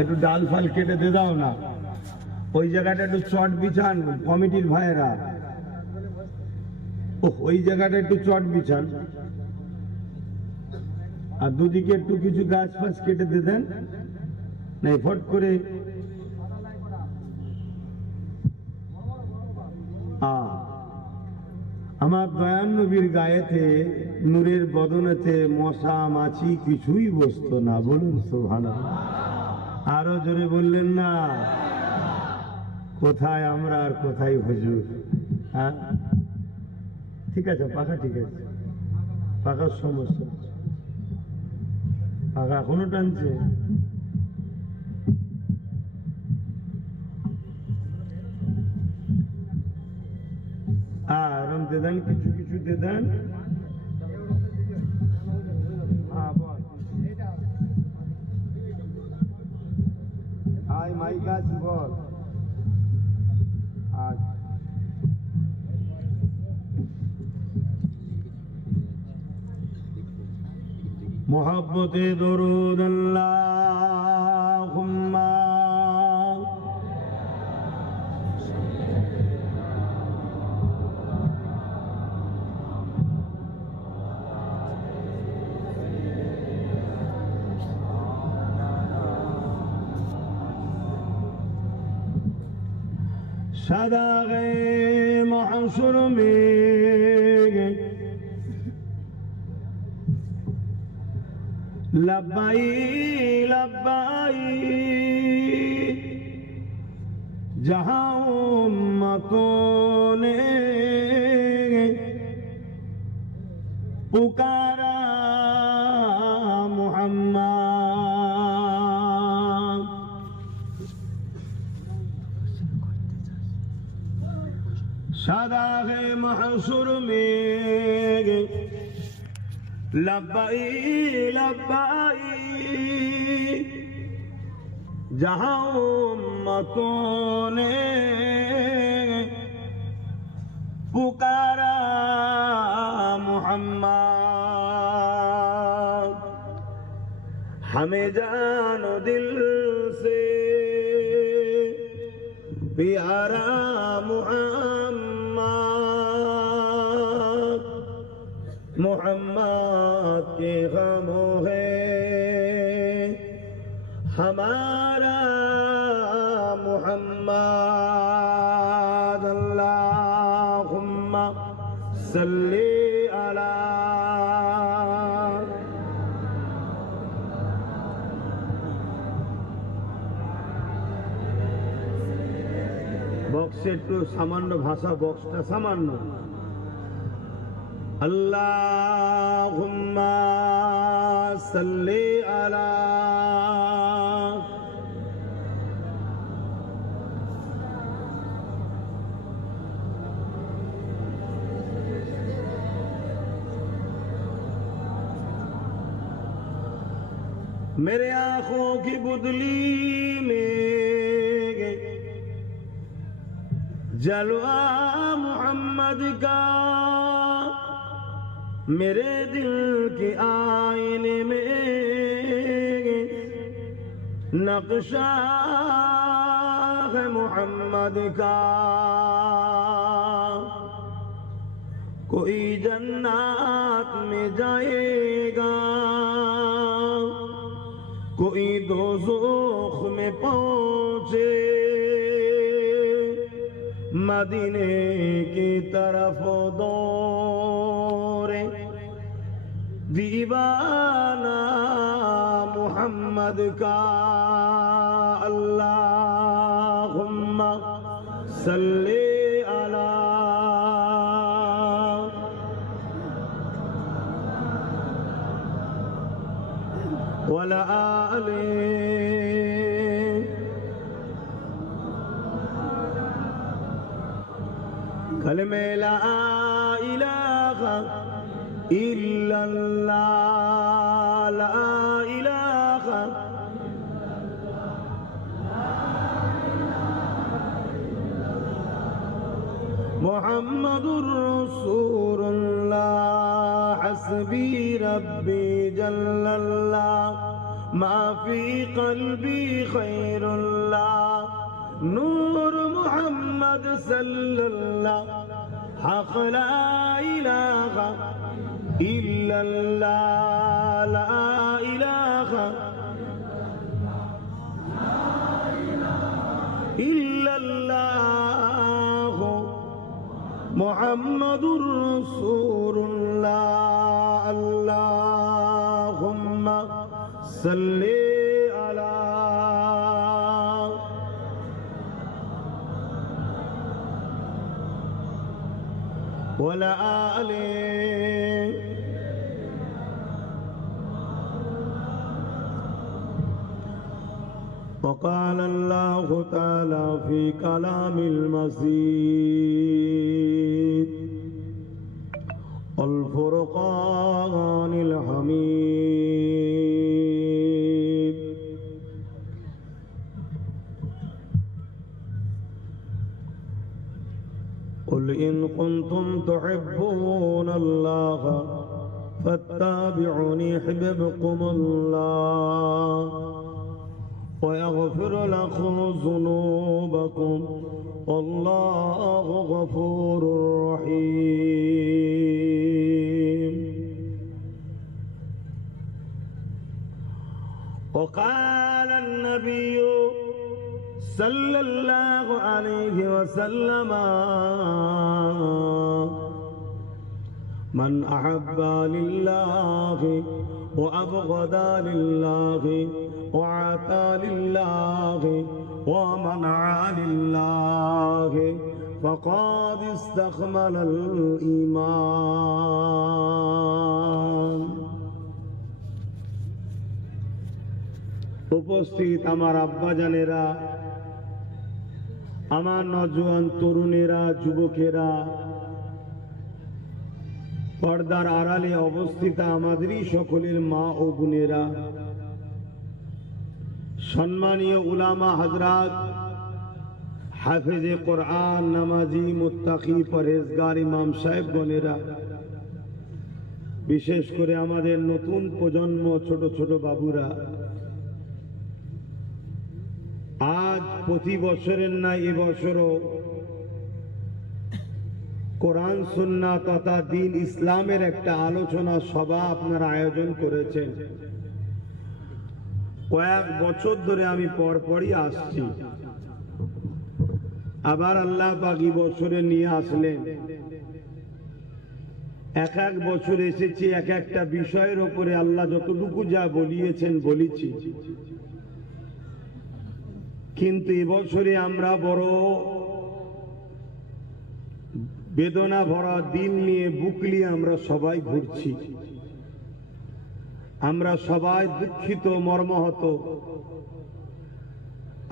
একটু ডাল ফাল কেটে দিয়ে দাও না, ওই জায়গাটা একটু চট বিছান কমিটির ভাইয়েরা, ওই জায়গাটা একটু চট বিছান, আর দুদিকে একটু কিছু গাছ ফাছ কেটে দিয়ে দেন, নাই ফট করে আমার দয়ান নবীর গায়েতে নূরের বদনেতে মশা মাছি কিছুই বসতো না। বলুন সুবহানাল্লাহ। আরো জোরে বললেন না? কোথায় আমরা আর কোথায় হুজুর? হ্যাঁ ঠিক আছে, পাখা ঠিক আছে, পাখার সমস্যা, পাখা এখনো টানছে। আরাম দে দেন, কিছু কিছু দে দেন। আয় মাইক আছে বল। মোহাব্বতে দরুদ আল্লাহুম্মা सदाग़े महशर में लब्बाई लब्बाई जहाँ उम्मतों ने पुकारा मुहम्मद, सदाग़े महशर में लब्बाई लब्बाई जहाँ उम्मतों ने पुकारा मुहम्मद, हमें जानो दिल से प्यारा मुहम्मद, मुहम्मद के गमों है हमारा मुहम्मद। अल्लाहुम्मा सल्ली अला বক্সে একটু সামান্য ভাষা, বক্সটা সামান্য। আল্লাহুম্মা সাল্লি আলা मेरे आंखों की बुदली में जलवा मोहम्मद का, मेरे दिल के आईने में नक्शा है मोहम्मद का। कोई जन्नत में जाएगा, कोई दोज़ख में पहुंचे, मदीने की तरफ दौड़े दीवाना मोहम्मद का। अल्लाहुम्मा सल्ली अला वला आले कलमे ला इलाहा इल्लल्लाह, ला इलाहा मुहम्मदुर रसूलुल्लाह। حسبي ربي جل الله ما في قلبي خير الله نور محمد صلى الله حق لا إله إلا الله لا إله إلا الله محمد رسول الله اللهم صل على وعلى آله وقال الله تعالى في كلام المجيد الفرقان الحميد قل إن كنتم تحبون الله فاتبعوني يحببكم الله ويغفر لكم ذنوبكم والله غفور رحيم وقال النبي صلى الله عليه وسلم من أحب لله وأبغض لله وعطى لله ومنع لله فقد استكمل الإيمان উপস্থিত আমার আব্বাজানেরা, আমার নওজোয়ান তরুণেরা, যুবকেরা, পর্দার আড়ালে অবস্থিত আমাদেরই সকলের মা ও বোনেরা, সম্মানীয় উলামা হযরত, হাফেজে কোরআন, নামাজি, মুত্তাকি, পরহেজগার ইমাম সাহেবগণেরা, বিশেষ করে আমাদের নতুন প্রজন্ম ছোট ছোট বাবুরা, আজ প্রতি বছরের ন্যায় এবছরও কোরআন সুন্নাহ তথা দ্বীন ইসলামের একটা আলোচনা সভা আপনারা আয়োজন করেছেন। কয়েক বছর ধরে আমি পরপরই আসছি, আবার আল্লাহ পাক এই বছরে নিয়ে আসলেন। এক এক বছর এসেছি, এক একটা বিষয়ের ওপরে আল্লাহ যতটুকু যা বলিয়েছেন বলেছি, কিন্তু এবছরে আমরা বড় বেদনা ভরা দিন নিয়ে বুকলিয়ে আমরা সবাই ঘুরছি। আমরা সবাই দুঃখিত, মর্মাহত,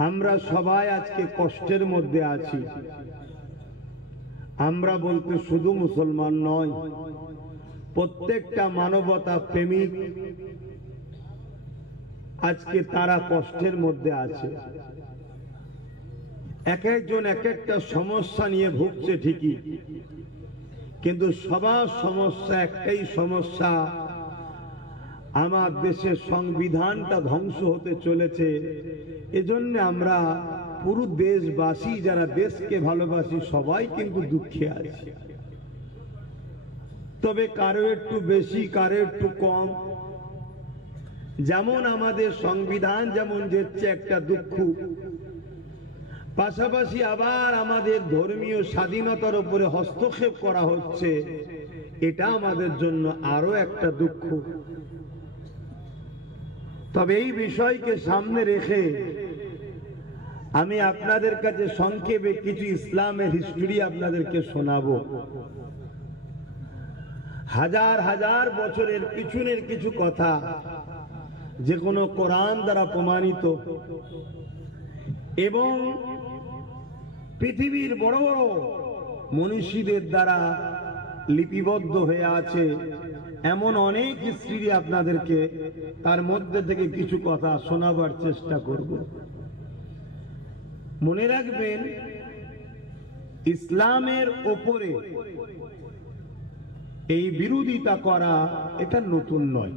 আমরা সবাই আজকে কষ্টের মধ্যে আছি। আমরা বলতে শুধু মুসলমান নয়, প্রত্যেকটা মানবতা প্রেমিক আজকে তারা কষ্টের মধ্যে আছে। এক একজন এক একটা সমস্যা নিয়ে ভুগছে ঠিকই, কিন্তু সবার সমস্যা একটাই সমস্যা, আমার দেশের সংবিধানটা ধ্বংস হতে চলেছে। এজন্য আমরা পুরো দেশবাসী যারা দেশকে ভালোবাসি সবাই কিন্তু দুঃখে আছি। তবে কারো একটু বেশি, কারো একটু কম। যেমন আমাদের সংবিধান যেমন যেচ্ছে একটা দুঃখ, পাশাপাশি আবার আমাদের ধর্মীয় স্বাধীনতার উপরে হস্তক্ষেপ করা হচ্ছে, এটা আমাদের জন্য আরো একটা দুঃখ। তবে এই বিষয়কে সামনে রেখে আমি আপনাদের কাছে সংক্ষেপে কিছু ইসলামের হিস্ট্রি আপনাদেরকে শোনাবো। হাজার হাজার বছরের পিছনের কিছু কথা, যে কোনো কোরআন দ্বারা প্রমাণিত এবং পৃথিবীর বড় বড় মনীষীদের দ্বারা লিপিবদ্ধ হয়ে আছে, এমন অনেক হিস্ট্রি আপনাদেরকে তার মধ্যে থেকে কিছু কথা শোনাবার চেষ্টা করব। মনে রাখবেন, ইসলামের ওপরে এই বিরোধিতা করা এটা নতুন নয়।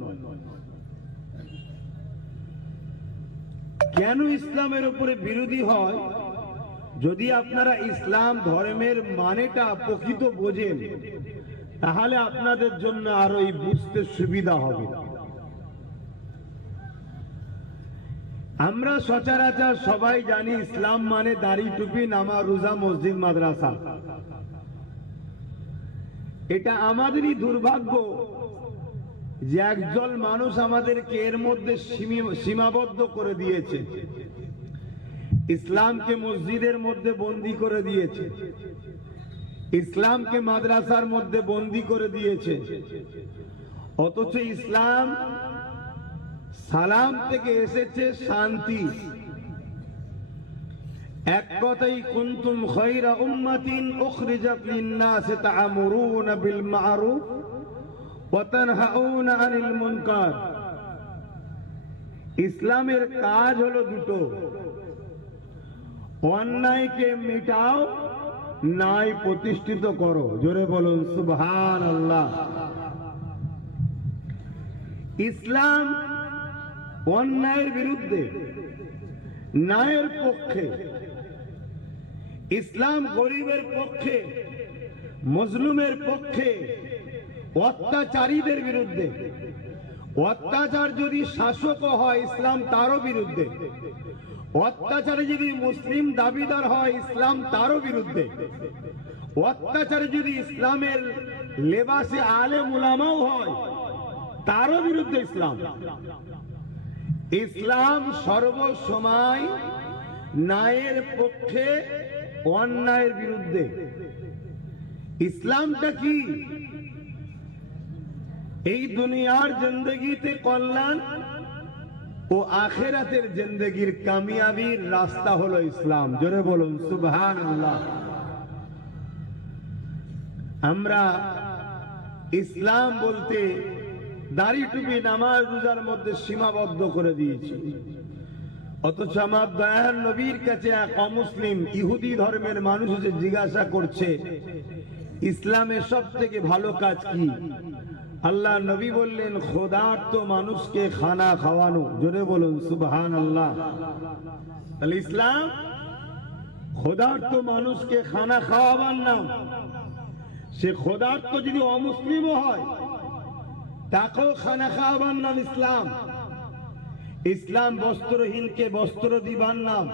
কেন ইসলামের উপরে বিরোধী হয়? যদি আপনারা ইসলাম ধর্মের মানেটা প্রকৃত বোঝেন, তাহলে আপনাদের জন্য আরো এই বুঝতে সুবিধা হবে। আমরা সচরাচর সবাই জানি ইসলাম মানে দাড়ি, টুপি, নামাজ, রোজা, মসজিদ, মাদ্রাসা। এটা আমাদেরই দুর্ভাগ্য যে একদল মানুষ আমাদেরকে এর মধ্যে সীমাবদ্ধ করে দিয়েছে। ইসলামকে মসজিদের মধ্যে বন্দী করে দিয়েছে, ইসলামকে মাদ্রাসার মধ্যে বন্দী করে দিয়েছে। অথচ ইসলাম সালাম থেকে এসেছে শান্তি। এক কথাই কুনতুম খায়রা উম্মাতিন উখরিজাত লিন-নাস তা'মুরুনা বিল মা'রুফ ওয়া তানহাউনা আনিল মুনকার। ইসলামের কাজ হলো দুটো, অন্যায়কে মিটাও, ন্যায় প্রতিষ্ঠিত করো। জোরে বলুন সুবহানাল্লাহ। ইসলাম অন্যায়ের বিরুদ্ধে, ন্যায়ের পক্ষে। ইসলাম গরিবের পক্ষে, মজলুমের পক্ষে, অত্যাচারীদের বিরুদ্ধে। অত্যাচার যদি শাসকও হয়, ইসলাম তারও বিরুদ্ধে। অত্যাচারে যদি মুসলিম দাবিদার হয়, ইসলাম তারও বিরুদ্ধে। অত্যাচারে যদি ইসলামের লেবাসে আলেম উলামাও হয়, তারও বিরুদ্ধে ইসলাম। ইসলাম সর্বসময় ন্যায়ের পক্ষে, অন্যায়ের বিরুদ্ধে। ইসলামটা কি? এই দুনিয়ার জিন্দেগিতে কল্যাণ ও আখিরাতের জিন্দেগির কামিয়াবির রাস্তা হলো ইসলাম। জোরে বলুন সুবহানাল্লাহ। আমরা ইসলাম বলতে দাড়ি, টুপি, নামাজ, রোজার মধ্যে সীমাবদ্ধ করে দিয়েছি। অথচ আমার দয়ার নবীর কাছে এক অমুসলিম ইহুদি ধর্মের মানুষ এসে জিজ্ঞাসা করছে, ইসলামের সব থেকে ভালো কাজ কি? আল্লাহ নবী বললেন, ক্ষুধার্ত মানুষকে খানা খাওয়ানো। জোরে বলুন সুবহানাল্লাহ। তাহলে ইসলাম ক্ষুধার্ত মানুষকে খানা খাওয়াবার নাম। সে ক্ষুধার্ত যদি অমুসলিমও হয়, তাকেও খানা খাওয়াবার নাম ইসলাম। ইসলাম বস্ত্রহীনকে বস্ত্র দিবার নাম।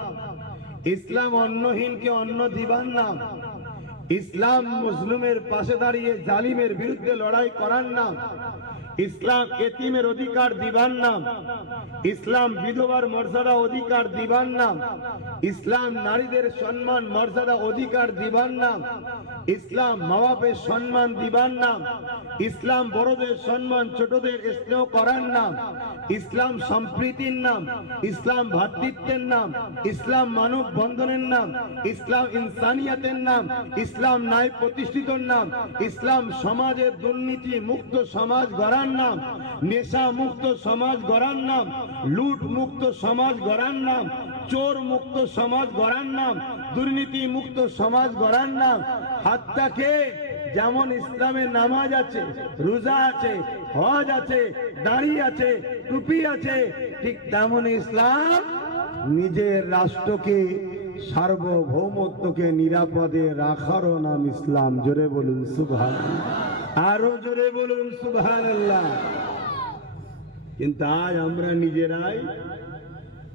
ইসলাম অন্নহীনকে অন্ন দিবার নাম। ইসলাম মুসলিমের পাশে দাঁড়িয়ে জালিমের বিরুদ্ধে লড়াই করার নাম। ইসলাম এতিমের অধিকার দিবার নাম। ইসলাম বিধবার মর্যাদা অধিকার দিবার নাম। ইসলাম নারীদের সম্মান মর্যাদা অধিকার দিবার নাম। ইসলাম মা বাপের সম্মান দিবার নাম। ইসলাম বড়দের সম্মান, ছোটদের স্নেহ করার নাম। ইসলাম সম্প্রীতির নাম। ইসলাম ভ্রাতৃত্বের নাম। ইসলাম মানব বন্ধনের নাম। ইসলাম ইনসানিয়াতের নাম। ইসলাম ন্যায় প্রতিষ্ঠিতর নাম। ইসলাম সমাজের দুর্নীতি মুক্ত সমাজ গড়ার নাম। নেশা মুক্ত সমাজ গড়ার নাম। লুট মুক্ত সমাজ গড়ার নাম। চোর মুক্ত সমাজ গড়ার নাম। দুর্নীতি মুক্ত সমাজ গড়ার নাম। হাত্তাকে যেমন ইসলামের নামাজ আছে, রোজা আছে, হজ আছে, দাড়ি আছে, টুপি আছে, ঠিক তেমন ইসলাম নিজের রাষ্ট্রকে, সার্বভৌমত্বকে নিরাপদে রাখারও নাম ইসলাম। জোরে বলুন সুবহানাল্লাহ। আরো জোরে বলুন সুবহানাল্লাহ। কিন্তু আজ আমরা নিজেরাই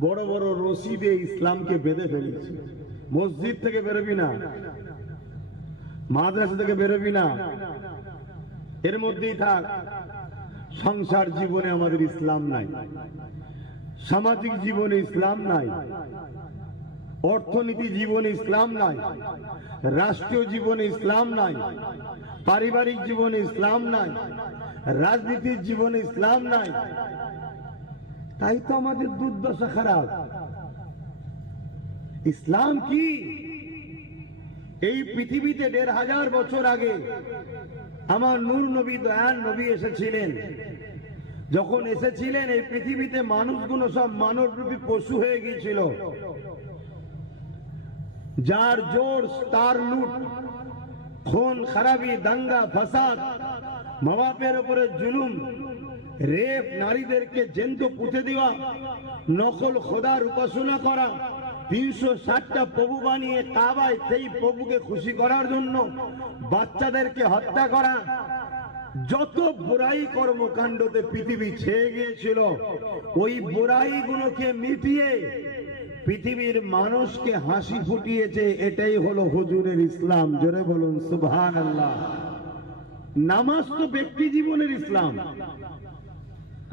বড় বড় রশি দিয়ে ইসলামকে বেঁধে ফেলেছি। মসজিদ থেকে বেরোবি না, মাদ্রাসা থেকে বেরোবি না, এর মধ্যেই থাক। সংসার জীবনে আমাদের ইসলাম নাই, সামাজিক জীবনে ইসলাম নাই, অর্থনীতি জীবনে ইসলাম নাই, রাষ্ট্রীয় জীবনে ইসলাম নাই, পারিবারিক জীবনে ইসলাম নাই, রাজনীতির জীবনে ইসলাম নাই। তাই তো আমাদের দুর্দশা খারাপ। ইসলাম কি? এই পৃথিবীতে ১৫০০ বছর আগে আমার নূর নবী, দয়াল নবী এসেছিলেন। যখন এসেছিলেন, এই পৃথিবীতে মানুষগুলো সব মানবরূপী পশু হয়ে গিয়েছিল। যার জোর তার লুট, খুন খারাবি, দাঙ্গা ফাসাদ মা বাপের উপরে জুলুম, রেপ, নারীদেরকে জ্যান্ত পুঁতে দেওয়া, নকল খোদার উপাসনা করা, 360টা প্রভু বানিয়ে কাবায় সেই প্রভুকে খুশি করার জন্য বাচ্চাদেরকে হত্যা করা, যত বুরাই কর্মকাণ্ডতে পৃথিবী ছেয়ে গিয়েছিল, ওই বুরাইগুলোকে মিটিয়ে পৃথিবীর মানুষকে হাসি ফুটিয়েছে। এটাই হলো হুজুরের ইসলাম। জোরে বলুন সুবহানাল্লাহ। নামাজ তো ব্যক্তি জীবনের ইসলাম।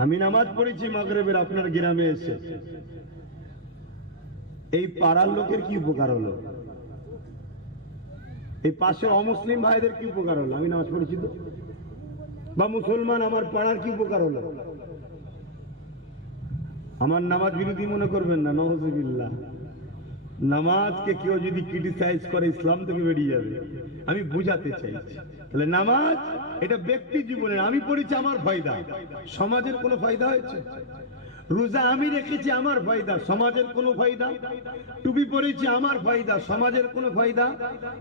আমি নামাজ পড়েছি মাগরিবের আপনার গ্রামে এসে, এই পাড়ার লোকের কি উপকার হলো? এই পাশের অমুসলিম ভাইদের কি উপকার হলো? আমি নামাজ পড়েছি তো। বা মুসলমান আমার পাড়ার কি উপকার হলো? আমার নামাজ বিরোধী মনে করবেন না, নাউযুবিল্লাহ। নামাজকে কেউ যদি ক্রিটিসাইজ করে ইসলাম থেকে বেরিয়ে যাবে। আমি বুঝাতে চাইছি, তাহলে নামাজ এটা ব্যক্তি জীবনের। আমি পড়েছি আমার ফায়দা, সমাজের কোনো ফায়দা হয়েছে? রোজা আমি রেখেছি আমার ফায়দা, সমাজের কোনো ফায়দা? টুপি পরেছি আমার ফায়দা, সমাজের কোনো ফায়দা?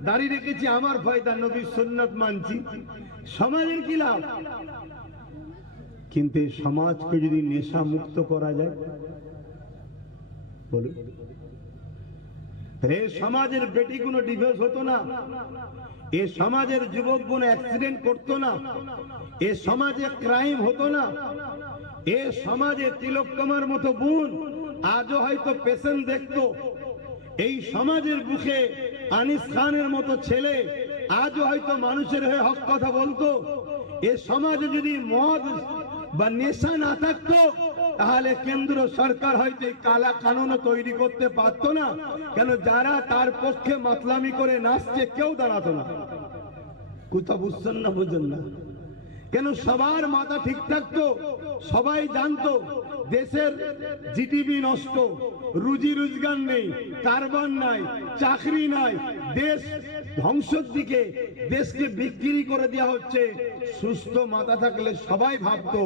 দাড়ি রেখেছি আমার ফায়দা, নবীর সুন্নাত মানছি, সমাজের কি লাভ? কিন্তু এই সমাজকে যদি নেশা মুক্ত করা যায়, বলুন, এই সমাজের বেটি কোনো ডিভোর্স হতো না, এ সমাজের যুবক কোনো অ্যাক্সিডেন্ট করতো না, এ সমাজে ক্রাইম হতো না, এ সমাজে তিলোত্তমার মতো বোন আজও হয়তো পেশেন্ট দেখতো, এই সমাজের বুকে আনিস খানের মতো ছেলে আজও হয়তো মানুষের হয়ে হক কথা বলতো। এ সমাজে যদি মদ বা নেশা না থাকতো, তাহলে কেন্দ্র সরকার হয়তো কালা কানুনও তৈরি করতে পারতো না। কেন? যারা তার পক্ষে মাতলামি করে নাচছে কেউ দাঁড়াতো না। কোথা বুঝছেন না? বুঝেন না কেন? সবার মাথা ঠিক থাকতো, সবাই জানতো দেশের জিডিপি নষ্ট, রুজি রোজগার নেই, কারবার নাই, চাকরি নাই, দেশ ধ্বংসের দিকে, দেশকে বিক্রি করে দেওয়া হচ্ছে। সুস্থ মাথা থাকলে সবাই ভাবতো,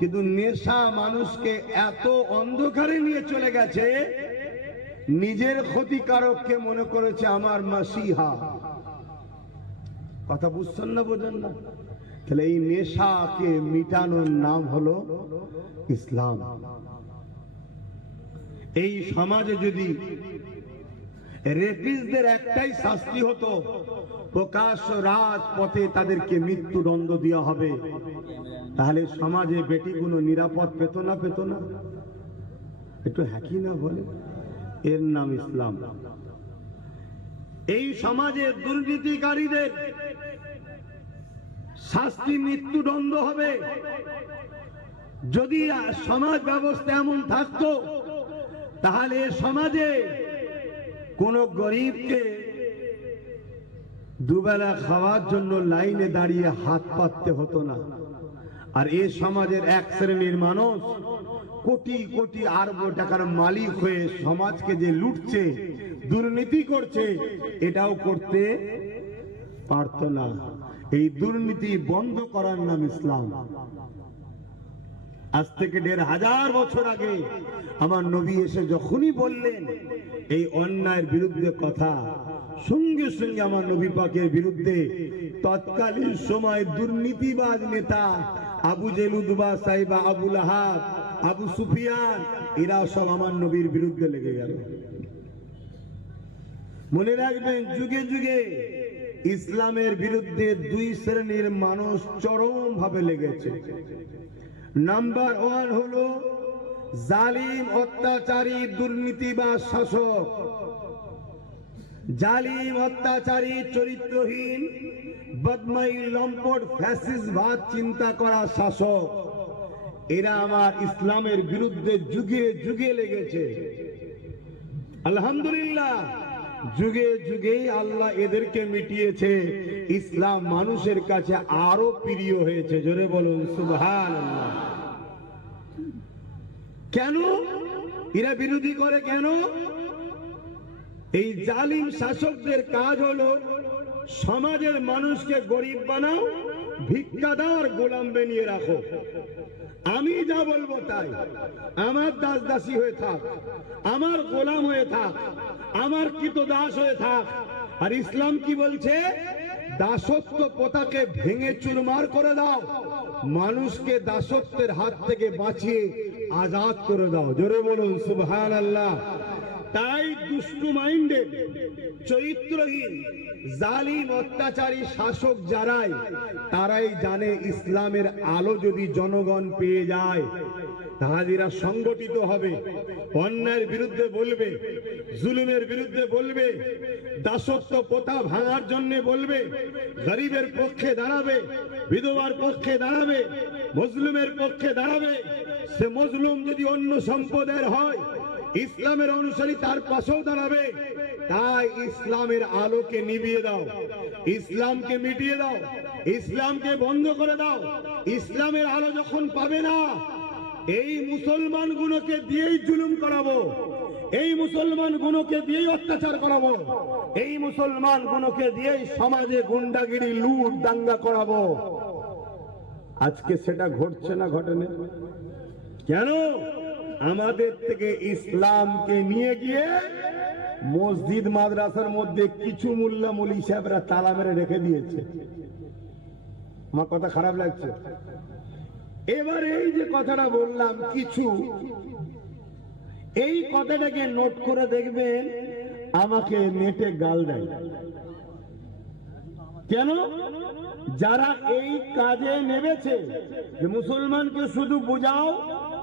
কিন্তু নেশা মানুষকে এত অন্ধকারে নিয়ে চলে গেছে, নিজের ক্ষতিকারককে মনে করেছে আমার মাসিহা। কথা বুঝছেন না? বোঝেন না? তাহলে এই নেশাকে মিটানোর নাম হলো ইসলাম। এই সমাজে যদি রেপিস্টদের একটাই শাস্তি হতো, প্রকাশ্য রাজপথে তাদেরকে মৃত্যুদণ্ড দেওয়া হবে, তাহলে সমাজে বেটিগুলো নিরাপদ পেত না? পেত না? একটু হ্যাকি না বলে? এর নাম ইসলাম। এই সমাজে দুর্নীতিকারীদের শাস্তি মৃত্যুদণ্ড হবে। যদি সমাজ ব্যবস্থা এমন থাকতো, তাহলে সমাজে কোন গরিবকে দুবেলা খাওয়ার জন্য লাইনে দাঁড়িয়ে হাত পাততে হতো না। আর এই সমাজের এক শ্রেণীর মানুষ কোটি কোটি আরব টাকার মালিক হয়ে সমাজকে যে লুটছে, দুর্নীতি করছে, এটাও করতে পারত না। এই দুর্নীতি বন্ধ করার নাম ইসলাম। আজ থেকে ১৫০০ বছর আগে আমার নবী এসে যখনই বললেন এই অন্যায়ের বিরুদ্ধে কথা, সঙ্গে সঙ্গে আমার নবী পাকের বিরুদ্ধে তৎকালীন সময় দুর্নীতিবাজ নেতা আবু জেহেল, উতবা, সাইবা, আবু লাহাব, আবু সুফিয়ান, এরা সব আমার নবীর বিরুদ্ধে লেগে গেল। মনে রাখবেন, যুগে যুগে ইসলামের বিরুদ্ধে দুই শ্রেণীর মানুষ চরম ভাবে লেগেছে। নাম্বার 1 হলো জালিম, অত্যাচারী, দুর্নীতিবাজ শাসক। জালিম, অত্যাচারী, চরিত্রহীন, বদমাই, লম্পট, ফ্যাসিস্টবাদ চিন্তা করা শাসক, এরা আমার ইসলামের বিরুদ্ধে যুগে যুগে লেগেছে। আলহামদুলিল্লাহ, যুগে যুগে আল্লাহ এদেরকে মিটিয়েছে। ইসলাম মানুষের কাছে আরো প্রিয় হয়েছে। জোরে বলুন সুবহানাল্লাহ। কেন এরা বিরোধী করে? কেন? এই জালিম শাসকদের কাজ হলো সমাজের মানুষকে গরিব বানাও, ভিক্ষা দাও আর গোলাম বানিয়ে রাখো। আমি যা বলবো তাই, আমার দাস দাসী হয়ে থাক, আমার গোলাম হয়ে থাক, আমার কৃতদাস হয়ে থাক। আর ইসলাম কি বলছে? দাসত্ব প্রথাকে ভেঙে চুরমার করে দাও, মানুষকে দাসত্বের হাত থেকে বাঁচিয়ে আজাদ করে দাও। জোরে বলুন সুবহানাল্লাহ। তাই দুষ্টু মাইন্ডেড, চরিত্রহীন, জালিম, অত্যাচারী শাসক যারাই, তারাই জানে ইসলামের আলো যদি জনগণ পেয়ে যায় তাহাদিরা সংগঠিত হবে, অন্যায়ের বিরুদ্ধে বলবে, জুলুমের বিরুদ্ধে বলবে, দাসত্ব প্রথা ভাঙার জন্য বলবে, গরিবের পক্ষে দাঁড়াবে, বিধবার পক্ষে দাঁড়াবে, মজলুমের পক্ষে দাঁড়াবে। সে মজলুম যদি অন্য সম্প্রদায়ের হয়, ইসলামের অনুসারী তার পাশেও দাঁড়াবে। তাই ইসলামের আলোকে নিভিয়ে দাও, ইসলামকে মিটিয়ে দাও, ইসলামকে বন্ধ করে দাও। ইসলামের আলো যখন পাবে না, এই মুসলমান গুলোকে দিয়েই জুলুম করাবো, এই মুসলমান গুলোকে দিয়েই অত্যাচার করাবো, এই মুসলমান গুলোকে দিয়েই সমাজে গুন্ডাগিরি, লুট, দাঙ্গা করাবো। আজকে সেটা ঘটছে না, ঘটেনি কেন? আমাদের থেকে ইসলামকে নিয়ে গিয়ে মসজিদ মাদ্রাসার মধ্যে কিছু মোল্লা মৌলী সাহেবরা তালা মেরে রেখে দিয়েছে। আমার কথা খারাপ লাগছে? এবার এই যে কথাটা বললাম, কিছু এই কথাটাকে নোট করে দেখবেন, আমাকে নেটে গাল দেয়। কেন? যারা এই কাজে নেমেছে যে মুসলমানকে শুধু বুঝাও,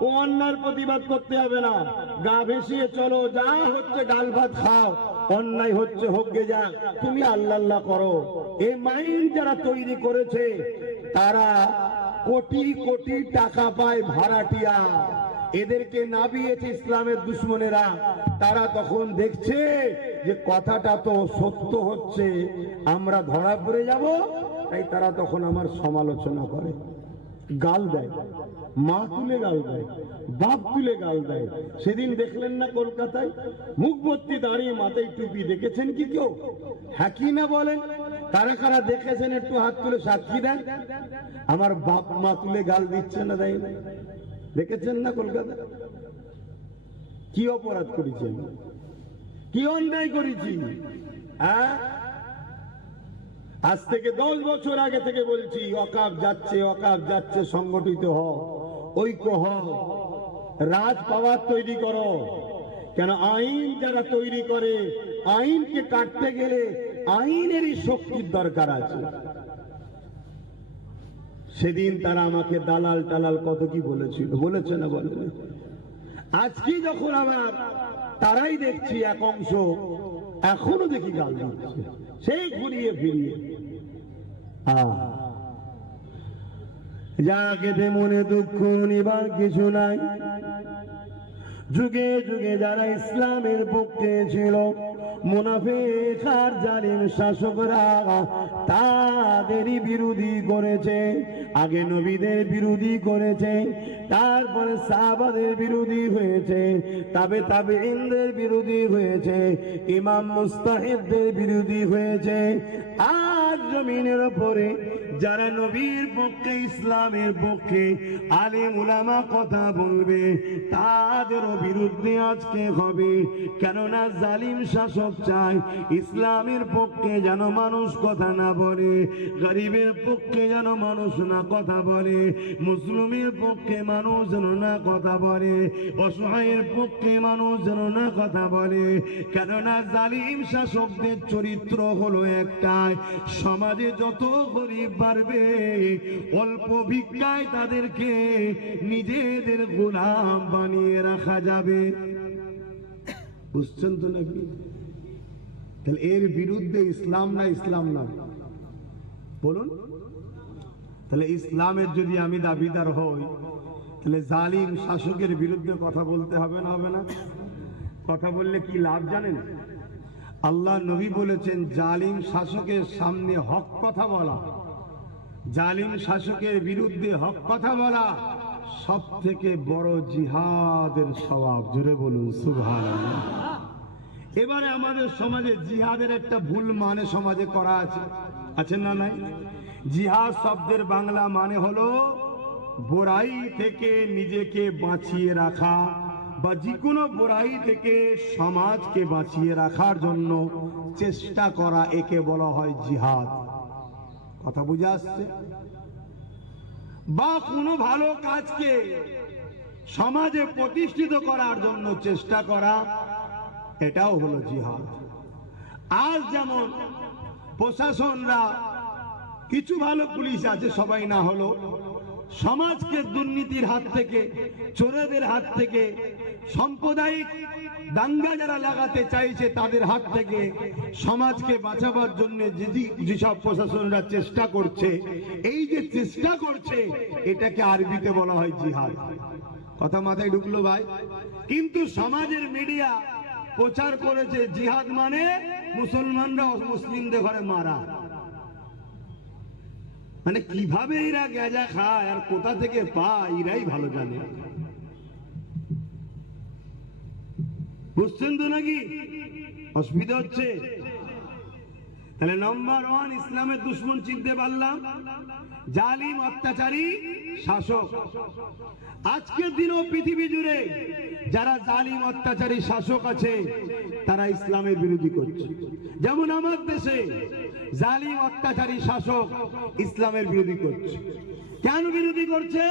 ও অন্যায়ের প্রতিবাদ করতে হবে না, গা ভেসিয়ে চলো, যা হচ্ছে ডাল ভাত খাও, অন্যায় হচ্ছে হোক গে যা, তুমি আল্লাহ আল্লাহ করো। এই মাইন্ড যারা তৈরি করেছে তারা কোটি কোটি টাকা পায় ভাড়াটিয়া। এদেরকে নাবিয়েছে ইসলামের দুশ্মনেরা। তারা তখন দেখছে যে কথাটা তো সত্য হচ্ছে, আমরা ধরা পড়ে যাব, তাই তারা তখন আমার সমালোচনা করে, গাল দেয়, মা তুলে গাল দেয়, বাপ তুলে গাল দেয়। সেদিন দেখলেন না কলকাতায় মুখ ভর্তি দাঁড়িয়ে মাথায় টুপি, দেখেছেন কি কেউ? হ্যাঁ কি না বলেন? কারা কারা দেখেছেন একটু হাত তুলে সাক্ষী দেন। আমার বাপ মা তুলে গাল দিচ্ছে না, দেয় না? দেখেছেন না কলকাতা? কি অপরাধ করেছেন, কি অন্যায় করেছি? হ্যাঁ, আজ থেকে 10 বছর আগে থেকে বলছি, ওয়াকফ যাচ্ছে, ওয়াকফ যাচ্ছে, সংগঠিত হও, ঐক্য হও, রাজ পাওয়ার তৈরি করো। কেন? আইন যারা তৈরি করে, আইনকে কাটতে গেলে আইনেরই শক্তির দরকার আছে। সেদিন তারা আমাকে দালাল টালাল কত কি বলেছিল, বলেছে না বলেনি? আজকে যখন আমার তারাই দেখছি এক অংশ এখনো দেখি গাল দিচ্ছে, সেই ঘুরিয়ে ফিরিয়ে। যা কেটে মনে দুঃখ নিবার কিছু নাই। যুগে যুগে যারা ইসলামের পক্ষে ছিল, মুনাফিক আর জালিম শাসকরা তাদেরই বিরোধী করেছে। আগে নবীদের বিরোধী করেছে, তারপরে সাহাবাদের বিরোধী হয়েছে, তাবেঈনদের বিরোধী হয়েছে, ইমাম মুস্তাহিদদের বিরোধী হয়েছে। আজ জমিনের উপরে যারা নবীর পক্ষে, ইসলামের পক্ষে আলেম উলামা কথা বলবে, তাদেরও বিরুদ্ধে আজকে হবে। কেননা জালিম শাসক চায় ইসলামের পক্ষে যেন মানুষ কথা না বলে, গরিবের পক্ষে যেন মানুষ না কথা বলে, মুসলিমের পক্ষে মানুষ যেন না কথা বলে, অসহায়ের পক্ষে মানুষ যেন না কথা বলে। কেননা জালিম শাসকদের চরিত্র হলো একটাই, সমাজে যত গরিব বাড়বে, অল্প ভিক্ষায় তাদেরকে নিজেদের গোলাম বানিয়ে রাখা যাবে। বুঝছেন তো নাকি? তাহলে এর বিরুদ্ধে ইসলাম না, ইসলাম না বলুন? তাহলে ইসলামের যদি আমি দাবিদার হই, তাহলে জালিম শাসকের বিরুদ্ধে কথা বলতে হবে না, হবে না? কথা বললে কি লাভ জানেন? আল্লাহ নবী বলেছেন, জালিম শাসকের সামনে হক কথা বলা, জালিম শাসকের বিরুদ্ধে হক কথা বলা সব থেকে বড় জিহাদের সওয়াব। জুড়ে বলুন সুবহানাল্লাহ। এবারে আমাদের সমাজে জিহাদের একটা ভুল মানে সমাজে করা আছে, আছে না নাই? জিহাদ শব্দের বাংলা মানে হলো বুরাই থেকে নিজেকে বাঁচিয়ে রাখা, বা যে কোনো বুরাই থেকে সমাজকে বাঁচিয়ে রাখার জন্য চেষ্টা করা, একে বলা হয় জিহাদ। কথা বুঝে আসছে? বা কোনো ভালো কাজকে সমাজে প্রতিষ্ঠিত করার জন্য চেষ্টা করা, এটাও হলো জিহাদ। আজ যেমন প্রশাসনরা, কিছু ভালো পুলিশ আছে, সবাই না হলো, সমাজকে দুর্নীতির হাত থেকে, চোরেদের হাত থেকে, সাম্প্রদায়িক দাঙ্গা যারা লাগাতে চাইছে তাদের হাত থেকে সমাজকে বাঁচাবার জন্য যেসব প্রশাসনরা চেষ্টা করছে, এই যে চেষ্টা করছে এটাকে আরবিতে বলা হয় জিহাদ। কথা মাথায় ঢুকলো ভাই? কিন্তু সমাজের মিডিয়া প্রচার করেছে জিহাদ মানে মুসলমানরা মুসলিমদের ঘরে মারা। মানে কিভাবে এরা গাঁজা খায় আর কোথা থেকে পায় এরাই ভালো জানে। বুঝছেন তো নাকি? অসুবিধা হচ্ছে? তাহলে নম্বর 1 ইসলামের দুশমন চিনতে পারলাম, জালিম অত্যাচারী শাসক। আজকের দিনও পৃথিবী জুড়ে যারা জালিম অত্যাচারী শাসক আছে তারা ইসলামের বিরোধী করছে। যেমন আমার দেশে জালিম অত্যাচারী শাসক ইসলামের বিরোধী করছে। কেন বিরোধী করছে?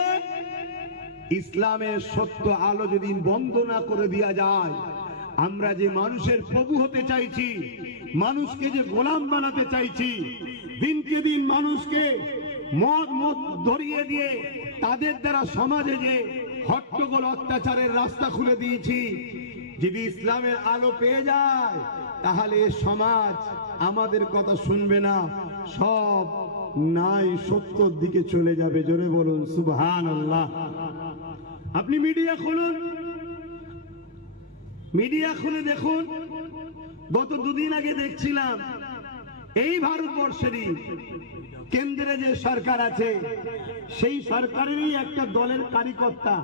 ইসলামের সত্য আলো যদি বন্ধ না করে দেওয়া যায়, আমরা যে মানুষের প্রভু হতে চাইছি, মানুষকে যে গোলাম বানাতে চাইছি, দিনকে দিন মানুষকে মদ ধরিয়ে দিয়ে তাদের দ্বারা সমাজে যে হট্টগোল অত্যাচারের রাস্তা খুলে দিয়েছি, যদি ইসলামের আলো পেয়ে যায় তাহলে সমাজ আমাদের কথা শুনবে না, সব নাই সত্যর দিকে চলে যাবে। জোরে বলুন সুবহানাল্লাহ। আপনি মিডিয়া খুলুন, মিডিয়া খুলে দেখুন, গত দুদিন আগে দেখছিলাম এই ভারতবর্ষেরই কেন্দ্রে যে সরকার আছে সেই সরকারেরই একটা দলের কার্যকর্তা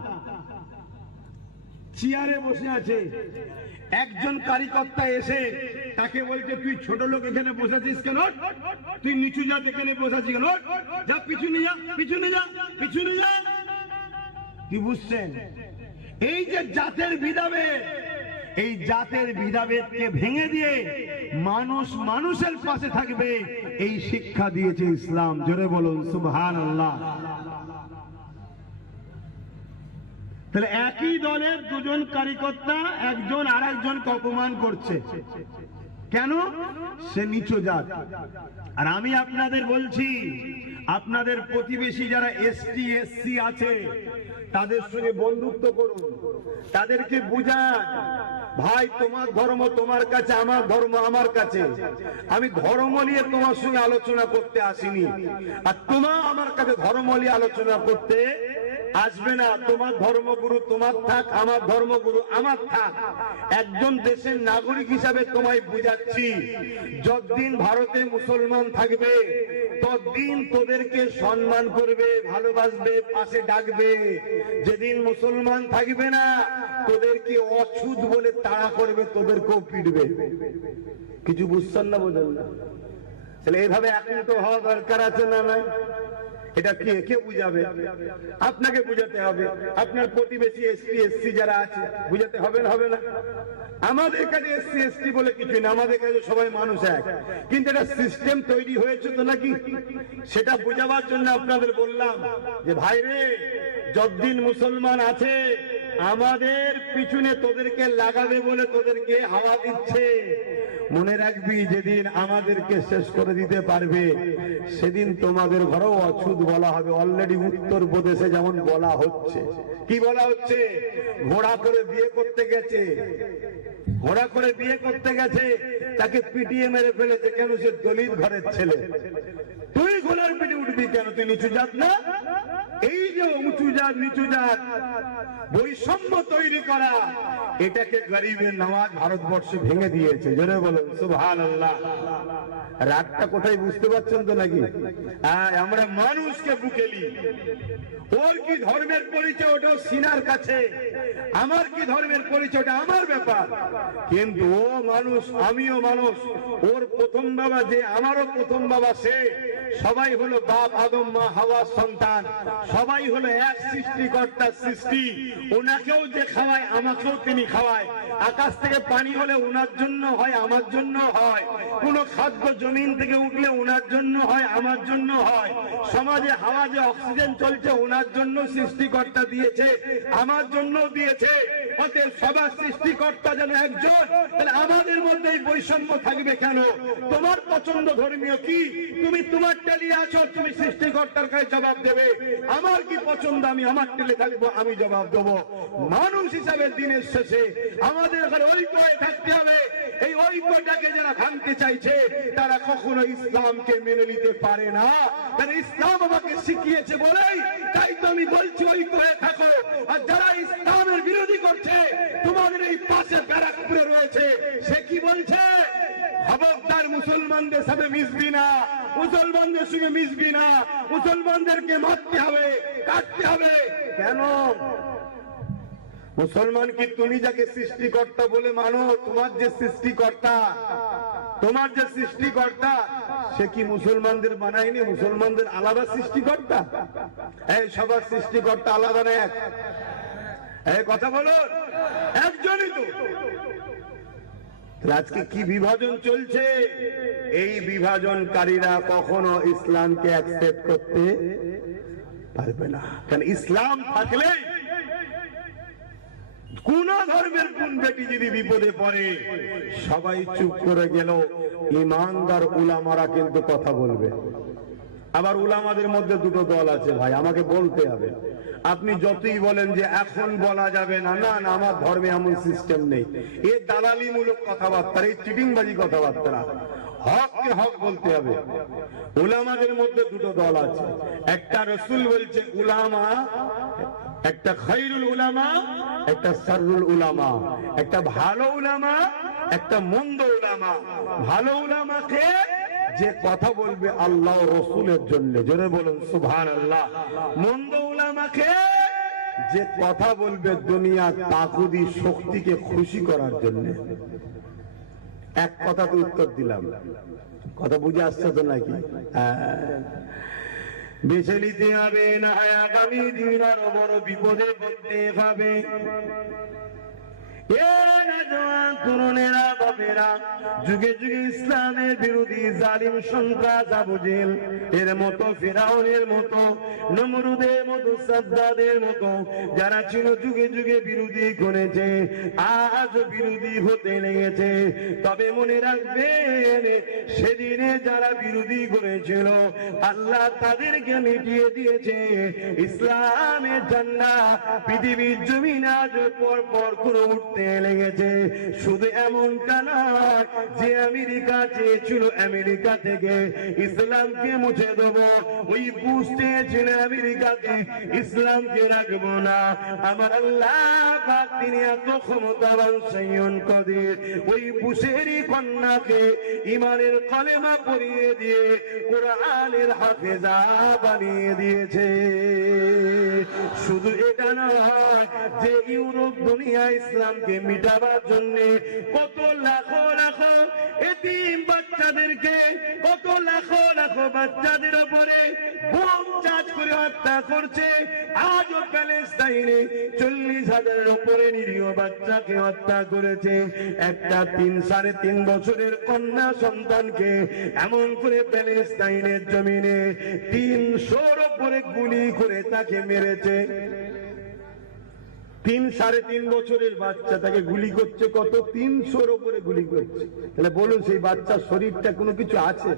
চেয়ারে বসে আছে। একজন কার্যকর্তা এসে তাকে বলছে, তুই ছোট লোক এখানে বসেছিস কেন? তুই নিচু জাত এখানে বসেছিস কেন? যা পিছনে যা, পিছনে যা, পিছনে যা। কি বুঝছেন? এই যে জাতের ভেদাভেদ, এই জাতের ভেদাভেদকে ভেঙে দিয়ে মানুষ মানুষের পাশে থাকবে, এই শিক্ষা দিয়েছে ইসলাম। জোরে বলুন সুবহানাল্লাহ। তাহলে একই দলের দুজন কার্যকর্তা একজন আরেকজনকে অপমান করছে। কেন? সে নিচু জাত। আর আমি আপনাদের বলছি, আপনাদের প্রতিবেশী যারা এসটি এসসি আছে তাদের সঙ্গে বন্ধুত্ব করুন, তাদেরকে বুঝান, ভাই তোমার ধর্ম তোমার কাছে, আমার ধর্ম আমার কাছে। আমি ধর্ম নিয়ে তোমার সঙ্গে আলোচনা করতে আসিনি, আর তোমার আমার কাছে ধর্ম নিয়ে আলোচনা করতে আসবে না। তোমার ধর্মগুরু তোমার থাক, আমার ধর্মগুরু আমার থাক। একজন দেশের নাগরিক হিসাবে তোমায় বুঝাচ্ছি, যতদিন ভারতে মুসলমান থাকবে ততদিন তোদেরকে সম্মান করবে, ভালোবাসবে, পাশে ডাকবে। যেদিন মুসলমান থাকবে না তোদেরকে অছুত বলে তাড়া করবে, তোদেরকেও পিটবে। কিছু বুঝছেন না? বোঝেন না? তাহলে এইভাবে এখন তো হওয়া দরকার আছে না? নাই? এটা কে বুঝাবে? আপনাকে বুঝাতে হবে। আপনার প্রতিবেশী এসটি এসসি যারা আছে বুঝাতে হবে না? হবে না? আমাদের কাছে এসসি এসটি বলে কিছু না, আমাদের কাছে সবাই মানুষ এক। কিন্তু এটা সিস্টেম তৈরি হয়েছে তো নাকি? সেটা বোঝাবার জন্য আপনাদের বললাম যে ভাই রে, যতদিন মুসলমান আছে আমাদের পিছনে তোদেরকে লাগাবে বলে তোদেরকে হাওয়া দিচ্ছে। মনে রাখবি, যেদিন আমাদেরকে শেষ করে দিতে পারবে সেদিন তোমাদের ঘরেও অছুত বলা হবে। অলরেডি উত্তরপ্রদেশে যেমন বলা হচ্ছে। কি বলা হচ্ছে? ঘোড়া করে বিয়ে করতে গেছে, ঘোড়া করে বিয়ে করতে গেছে, তাকে পিটিয়ে মেরে ফেলেছে। কেন? সে দলিত ঘরের ছেলে। তুই ঘোড়ার পিঠে উঠবি কেন? তুই নিচু জাত না? এই যে উঁচু জাত নিচু জাত বৈষম্য তৈরি করা, এটাকে গরিবের নওয়াজ ভারতবর্ষে ভেঙে দিয়েছে। জোরে বলুন সুবহানাল্লাহ। রাতটা কোথায় বুঝতে পারছেন তো নাকি? আমরা মানুষকে বুকেলি, ওর কি ধর্মের পরিচয় ওটাও সিনার কাছে, আমার কি ধর্মের পরিচয় ওটা আমার ব্যাপার। কিন্তু ও মানুষ, আমিও মানুষ। ওর প্রথম বাবা যে, আমারও প্রথম বাবা সে। সবাই হলো বাপ আদম মা হাওয়ার সন্তান, সবাই হলো এক সৃষ্টিকর্তার সৃষ্টি। ওনাকেও যে খাওয়ায় আমাকেও তিনি খাওয়ায়। আকাশ থেকে পানি হলে ওনার জন্য হয়, আমার জন্য হয়। কোন খাদ্য জমিন থেকে উঠলে ওনার জন্য হয়, আমার জন্য হয়। সমাজে হাওয়া যে অক্সিজেন চলছে ওনার জন্য সৃষ্টিকর্তা দিয়েছে, আমার জন্য দিয়েছে। অতএব সবার সৃষ্টিকর্তা যেন একজন, তাহলে আমাদের মধ্যে বৈষম্য থাকবে কেন? তোমার পছন্দ ধর্মীয় কি, তুমি তোমার টেলে আছো, তুমি সৃষ্টিকর্তার কাছে জবাব দেবে। আমার কি পছন্দ, আমি আমার টেলে থাকবো, আমি জবাব দেবো। মানুষ হিসাবে দিনের শেষে আমাদের এখানে ঐক্য হয়ে থাকতে হবে। এই ঐক্যটাকে যারা ভাঙতে চাইছে তারা কখনো ইসলামকে মেনে নিতে পারে না। কারণ ইসলাম আমাকে শিখিয়েছে বলেই তাই তো আমি বলছি ঐক্য হয়ে থাকো। আর যারা ইসলামের বিরোধী করছে, তোমাদের এই পাশে ব্যারাকপুরে রয়েছে, সে কি বলছে? খবরদার মুসলমানদের সাথে মিশবি না, মুসলমানদের সঙ্গে মিশবি না, মুসলমানদেরকে মারতে হবে, কাটতে হবে। কেন? মুসলমান কি তুমি যাকে সৃষ্টিকর্তা বলে মানো, তোমার যে সৃষ্টিকর্তা, তোমার যে সৃষ্টিকর্তা সে কি মুসলমানদের বানায়নি? মুসলমানদের আলাদা সৃষ্টিকর্তা? এই সবার সৃষ্টিকর্তা আলাদা না এক? এই কথা বলো, একজনই তো। আজকে কি বিভাজন চলছে? এই বিভাজনকারীরা কখনো ইসলামকে অ্যাকসেপ্ট করতে পারবে না। কারণ ইসলাম থাকলে কোন ধর্মের কোন বেটি যদি বিপদে পড়ে সবাই চুপ করে গেল, ইমানদার উলামারা কিন্তু কথা বলবে। আবার উলামাদের মধ্যে দুটো দল আছে ভাই, আমাকে বলতে হবে। আপনি যতই বলেন যে এখন বলা যাবে না, না না আমার ধর্মে এমন সিস্টেম নেই, এ দালালিমূলক কথাবার্তা, এই চিটিংবাজি কথাবার্তা। হককে হক বলতে হবে। উলামাদের মধ্যে দুটো দল আছে, একটা রাসূল বলছে উলামা, একটা খায়রুল উলামা, একটা শাররুল উলামা। একটা ভালো উলামা, একটা মন্দ উলামা। ভালো উলামাকে যে কথা বলবে আল্লাহ রসুলের জন্য, জোরে বলুন সুবহানাল্লাহ। মন্দ উলামাকে যে কথা বলবে দুনিয়া তাকুদি শক্তিকে খুশি করার জন্য। এক কথাতে উত্তর দিলাম, কথা বুঝে আসছে তো নাকি? বেছে নিতে হবে, না আগামী দিন আরো বড় বিপদে পড়তে হবে। তরুণেরা বাপেরা যুগে যুগে ইসলামের বিরোধী জালিম সন্ত্রাস আবু জেহেল এর মতো, ফিরাউনের মতো, নমরুদের মতো, সাদ্দাদের মতো যারা ছিল যুগে যুগে বিরোধী করেছে, আজ বিরোধী হতে লেগেছে। তবে মনে রাখবেন, সেদিনে যারা বিরোধী করেছিল আল্লাহ তাদেরকে মিটিয়ে দিয়েছে। ইসলামের ঝান্ডা পৃথিবীর জমিনে আজ পর পর করে উঠতে লেগেছে। শুধু এমনটা নয় যে আমেরিকা চেয়েছিল আমেরিকা থেকে ইসলামকে মুছে দেবো, ওই বুশ চেয়েছিল আমেরিকাতে ইসলামকে রাখবো না। আমার আল্লাহ পাক তিনি এত ক্ষমতাবান সাইয়্যিদ কদির, ওই বুশেরই কন্যাকে ইমানের কলেমা পড়িয়ে দিয়ে কোরআনের হাফেজা বানিয়ে দিয়েছে। শুধু এটা নয় যে ইউরোপ দুনিয়া ইসলামকে মিটাবার জন্য কত লাখো লাখো এতিম বাচ্চাদেরকে, কত লাখো লাখো বাচ্চাদের উপরে বোম চার্জ করে হত্যা করছে। আজও প্যালেস্টাইনে 40,000-এর উপরে নিরীহ বাচ্চাকে হত্যা করেছে। একটা 3-3.5 বছরের কন্যা সন্তানকে এমন করে প্যালেস্টাইনের জমিনে 300-র উপরে গুলি করে তাকে মেরেছে। 3-3.5 বছরের বাচ্চা, তাকে গুলি করছে কত? 300-র উপরে গুলি করছে। তাহলে বলুন সেই বাচ্চার শরীরটা কোনো কিছু আছে?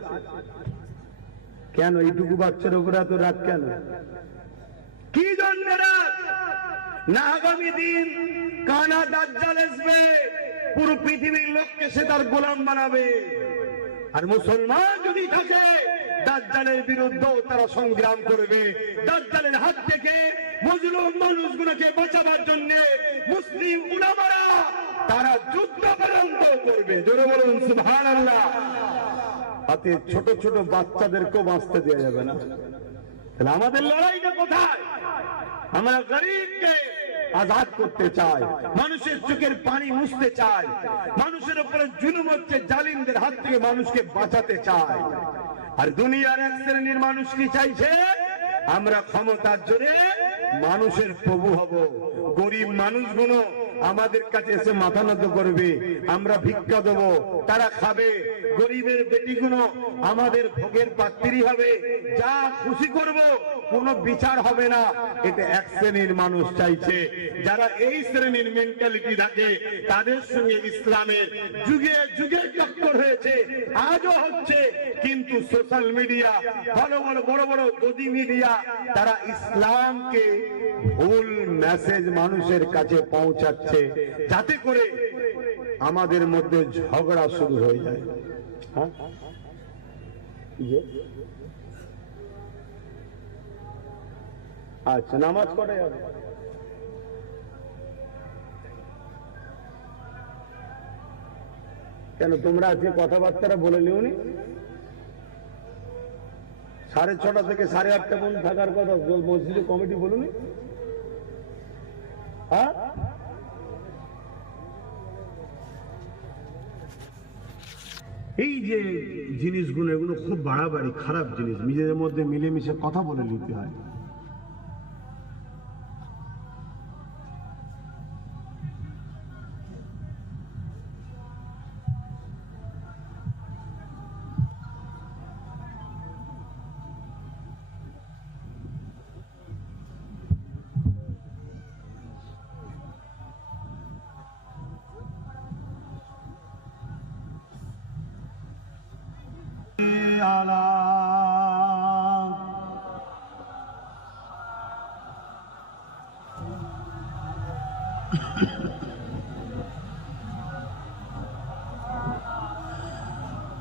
কেন এইটুকু বাচ্চার উপরে এত রাগ কেন? কি জন্য রাগ? না আগামী দিন কানা দাজ্জাল আসবে, পুরো পৃথিবীর লোককে সে তার গোলাম বানাবে। আর মুসলমান যদি থাকে দাজ্জালের বিরুদ্ধেও তারা সংগ্রাম করবে। দাজ্জালের হাত থেকে মজলুম মানুষগুলোকে বাঁচাবার জন্য মুসলিম উলামারা তারা যুদ্ধ পর্যন্ত করবে। জোরে বলুন সুবহানাল্লাহ। হাতে ছোট ছোট বাচ্চাদেরকেও বাঁচতে দেওয়া যাবে না। তাহলে আমাদের লড়াইটা কোথায়? আমরা গরিবকে আজাদ করতে চাই, মানুষের চোখের পানি মুছতে চাই, মানুষের উপরে জুলুম হচ্ছে জালিমদের হাত থেকে মানুষকে বাঁচাতে চাই। আর দুনিয়ার এক শ্রেণীর মানুষ কি চাইছে? আমরা ক্ষমতার জোরে মানুষের প্রভু হব। গরিব মানুষগুলো আমাদের কাছে এসে মাথা নত করবে, আমরা ভিক্ষা দেব, তারা খাবে। গরিবের বেটিগুলো আমাদের ভোগের পাত্রী হবে, যা খুশি করব, কোনো বিচার হবে না। এটা এক শ্রেণীর মানুষ চাইছে। যারা এই শ্রেণীর মেন্টালিটি থাকে তাদের সঙ্গে ইসলামের যুগে যুগে টক্কর হয়েছে, আজও হচ্ছে। কিন্তু সোশ্যাল মিডিয়া, বড় বড় গদি মিডিয়া, তারা ইসলামকে ভুল মেসেজ মানুষের কাছে পৌঁছাচ্ছে, যাতে করে আমাদের মধ্যে ঝগড়া শুরু হয়ে যায়। আচ্ছা, নামাজ পড়ে যাবে কেন? তোমরা আজকে কথাবার্তা বলে নিওনি? 6:30 থেকে 8:30 পর্যন্ত থাকার কথা মসজিদে কমিটি বলুনি? হ্যাঁ, এই যে জিনিসগুলো, এগুলো খুব বাড়াবাড়ি খারাপ জিনিস। নিজেদের মধ্যে মিলেমিশে কথা বলে নিতে হয়।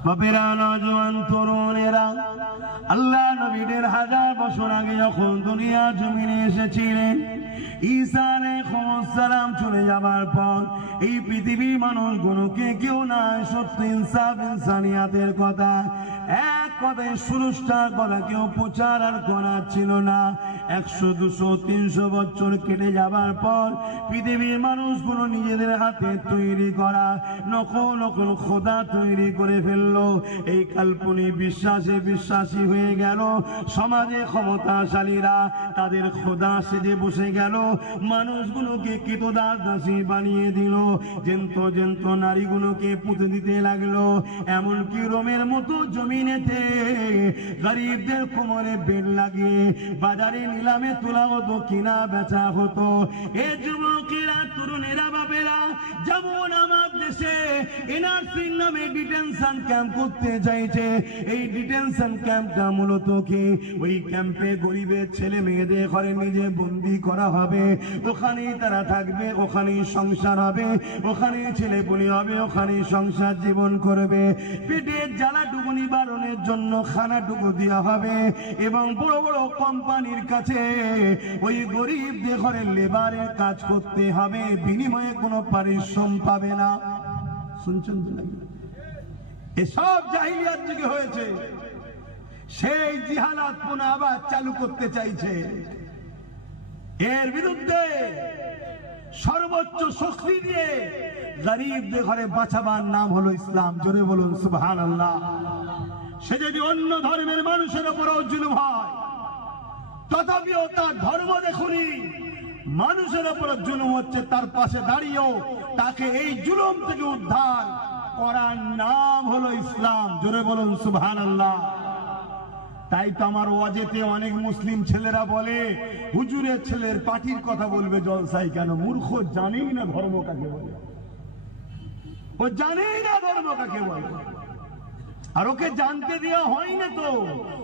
বাপেরা, নওজোয়ান তরুণেরা, আল্লাহ নবীদের 1000 বছর আগে যখন দুনিয়া জমিনে এসেছিলেন, ঈসা আলাইহিস সালাম চলে যাবার পর এই পৃথিবীর মানুষগুলোকে কেউ না সত্য ইনসাফ ইনসানিয়াতের কথা, এক কথায় সুরুষ্টার কথা কেউ প্রচার আর করার ছিল না। 100, 200, 300 বছর কেটে যাবার পর পৃথিবীর মানুষগুলো নিজেদের হাতে তৈরি করা নকল খোদা তৈরি করে ফেললো। এই কাল্পনিক বিশ্বাসে বিশ্বাসী হয়ে গেল। সমাজে ক্ষমতাশালীরা তাদের খোদা সেজে বসে গেল। মানুষগুলোকে কৃতদাস দাসী বানিয়ে দিল। জেন্ত নারীগুলোকে পুঁতে দিতে লাগলো। এমনকি রোমের মতো জমিনেতে গরিবদের কোমরে বেড় লাগিয়ে বাজারে নিলামে তোলা হতো, কিনা বেচা হতো। এ যুবকেরা, তরুণেরা, বাপেরা, যেমন আমার দেশে এনআরসি নামে ডিটেনশন ক্যাম্প করতে চাইছে, এই ডিটেনশন ক্যাম্পটা মূলত কি? ওই ক্যাম্পে গরিবের ছেলে মেয়েদের ঘরে নিজে বন্দি করা হবে। ওখানেই তারা থাকবে, ওখানেই সংসার হবে, ওখানেই ছেলে পুলি হবে, ওখানেই সংসার জীবন করবে। পেটের জ্বালাটুকু নিবারণের জন্য খানাটুকু দেওয়া হবে এবং বড় বড় কোম্পানির কাছে ওই গরিবদের ঘরে লেবারের কাজ করতে হবে, বিনিময়ে কোনো পারিশ্রম পাবে না। শুনছেন তো নাকি? এসব জাহিলিয়াত যুগে হয়েছে, সেই জিহালাত পুনঃ আবার চালু করতে চাইছে। এর বিরুদ্ধে সর্বোচ্চ শক্তি দিয়ে গরিবদের ঘরে বাঁচাবার নাম হলো ইসলাম। জোরে বলুন সুবহানাল্লাহ। সে যদি অন্য ধর্মের মানুষের উপরও জুলুম হয়, তথাপিও তার ধর্ম দেখুনি মানুষের উপর জুলুম হচ্ছে, তার পাশে দাঁড়িয়েও তাকে এই জুলুম থেকে উদ্ধার করার নাম হলো ইসলাম। জোরে বলুন সুবহানাল্লাহ। তাই তো আমার ওয়াজেতে অনেক মুসলিম ছেলেরা বলে, হুজুরের ছেলের পার্টির কথা বলবে জলসাই কেন? মূর্খ, জানেই না ধর্ম কাকে বলে। ও জানেই না ধর্ম কাকে বলে, আর ওকে জানতে দেওয়া হয় না। তো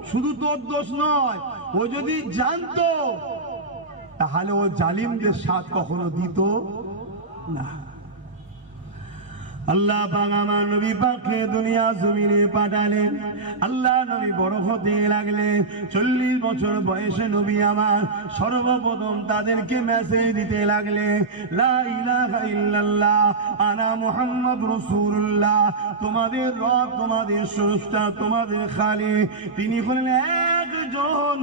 শুধু তোর দোষ নয়, ও যদি জানতো তাহলে ও জালিমদের সাথ কখনো দিত না। আল্লাহ পাক আমার নবী পাককে দুনিয়া জমিনে পাঠালেন। আল্লাহ নবী বড় হতে লাগলেন। 40 বছর বয়সে নবী আমার সর্বপ্রথম তাদেরকে মেসেজ দিতে লাগলেন, লা ইলাহা ইল্লাল্লাহ আনা মুহাম্মদ রাসূলুল্লাহ। তোমাদের রব, তোমাদের স্রষ্টা, তোমাদের খালিক তিনি হলেন একজন,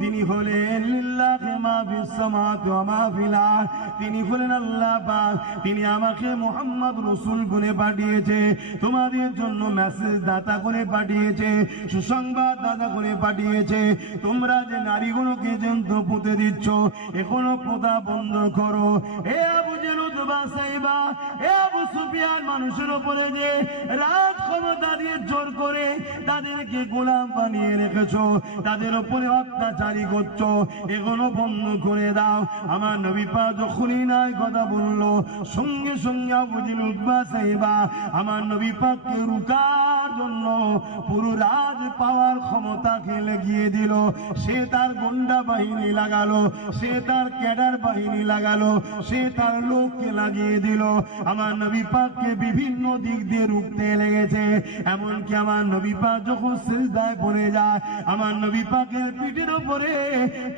তিনি হলেন লিল্লাহি মা ফিস সামাওয়াতি ওয়া মা ফিল আরদ, তিনি হলেন আল্লাহ পাক। তিনি আমাকে মুহাম্মদ রাসূল করে পাঠিয়েছে, তোমাদের জন্য মেসেজ দাতা করে পাঠিয়েছে, সুসংবাদ দাতা করে পাঠিয়েছে। তোমরা যে নারীগুলোকে যন্ত্র পুঁতে দিচ্ছ, এখনো পোতা বন্ধ করো। এ আবু জেহেল উতবা সাইবা, এ আবু সুফিয়ান, মানুষের উপরে যে রাজ ক্ষমতা দিয়ে জোর করে তাদেরকে গোলাম বানিয়ে রেখেছো, তাদের উপরে অত্যাচারী করছো, এগুলো বন্ধ করে দাও। আমার নবী পাক যখনই নাই কথা বললো, সঙ্গে সঙ্গে আবু জেহেল উতবা সাইবা আমার নবী পাককে রুকার জন্য পুরো রাজ পাওয়ার ক্ষমতাকে লাগিয়ে দিল। সে তার গুন্ডা বাহিনী লাগালো, সে তার ক্যাডার বাহিনী লাগালো, সে তার লোককে লাগিয়ে দিল। আমার নবী পাককে বিভিন্ন দিক দিয়ে রুখতে লেগেছে। এমনকি আমার নবী পাক যখন সিজদায় পড়ে যায়, আমার নবী পাকের পিঠের উপরে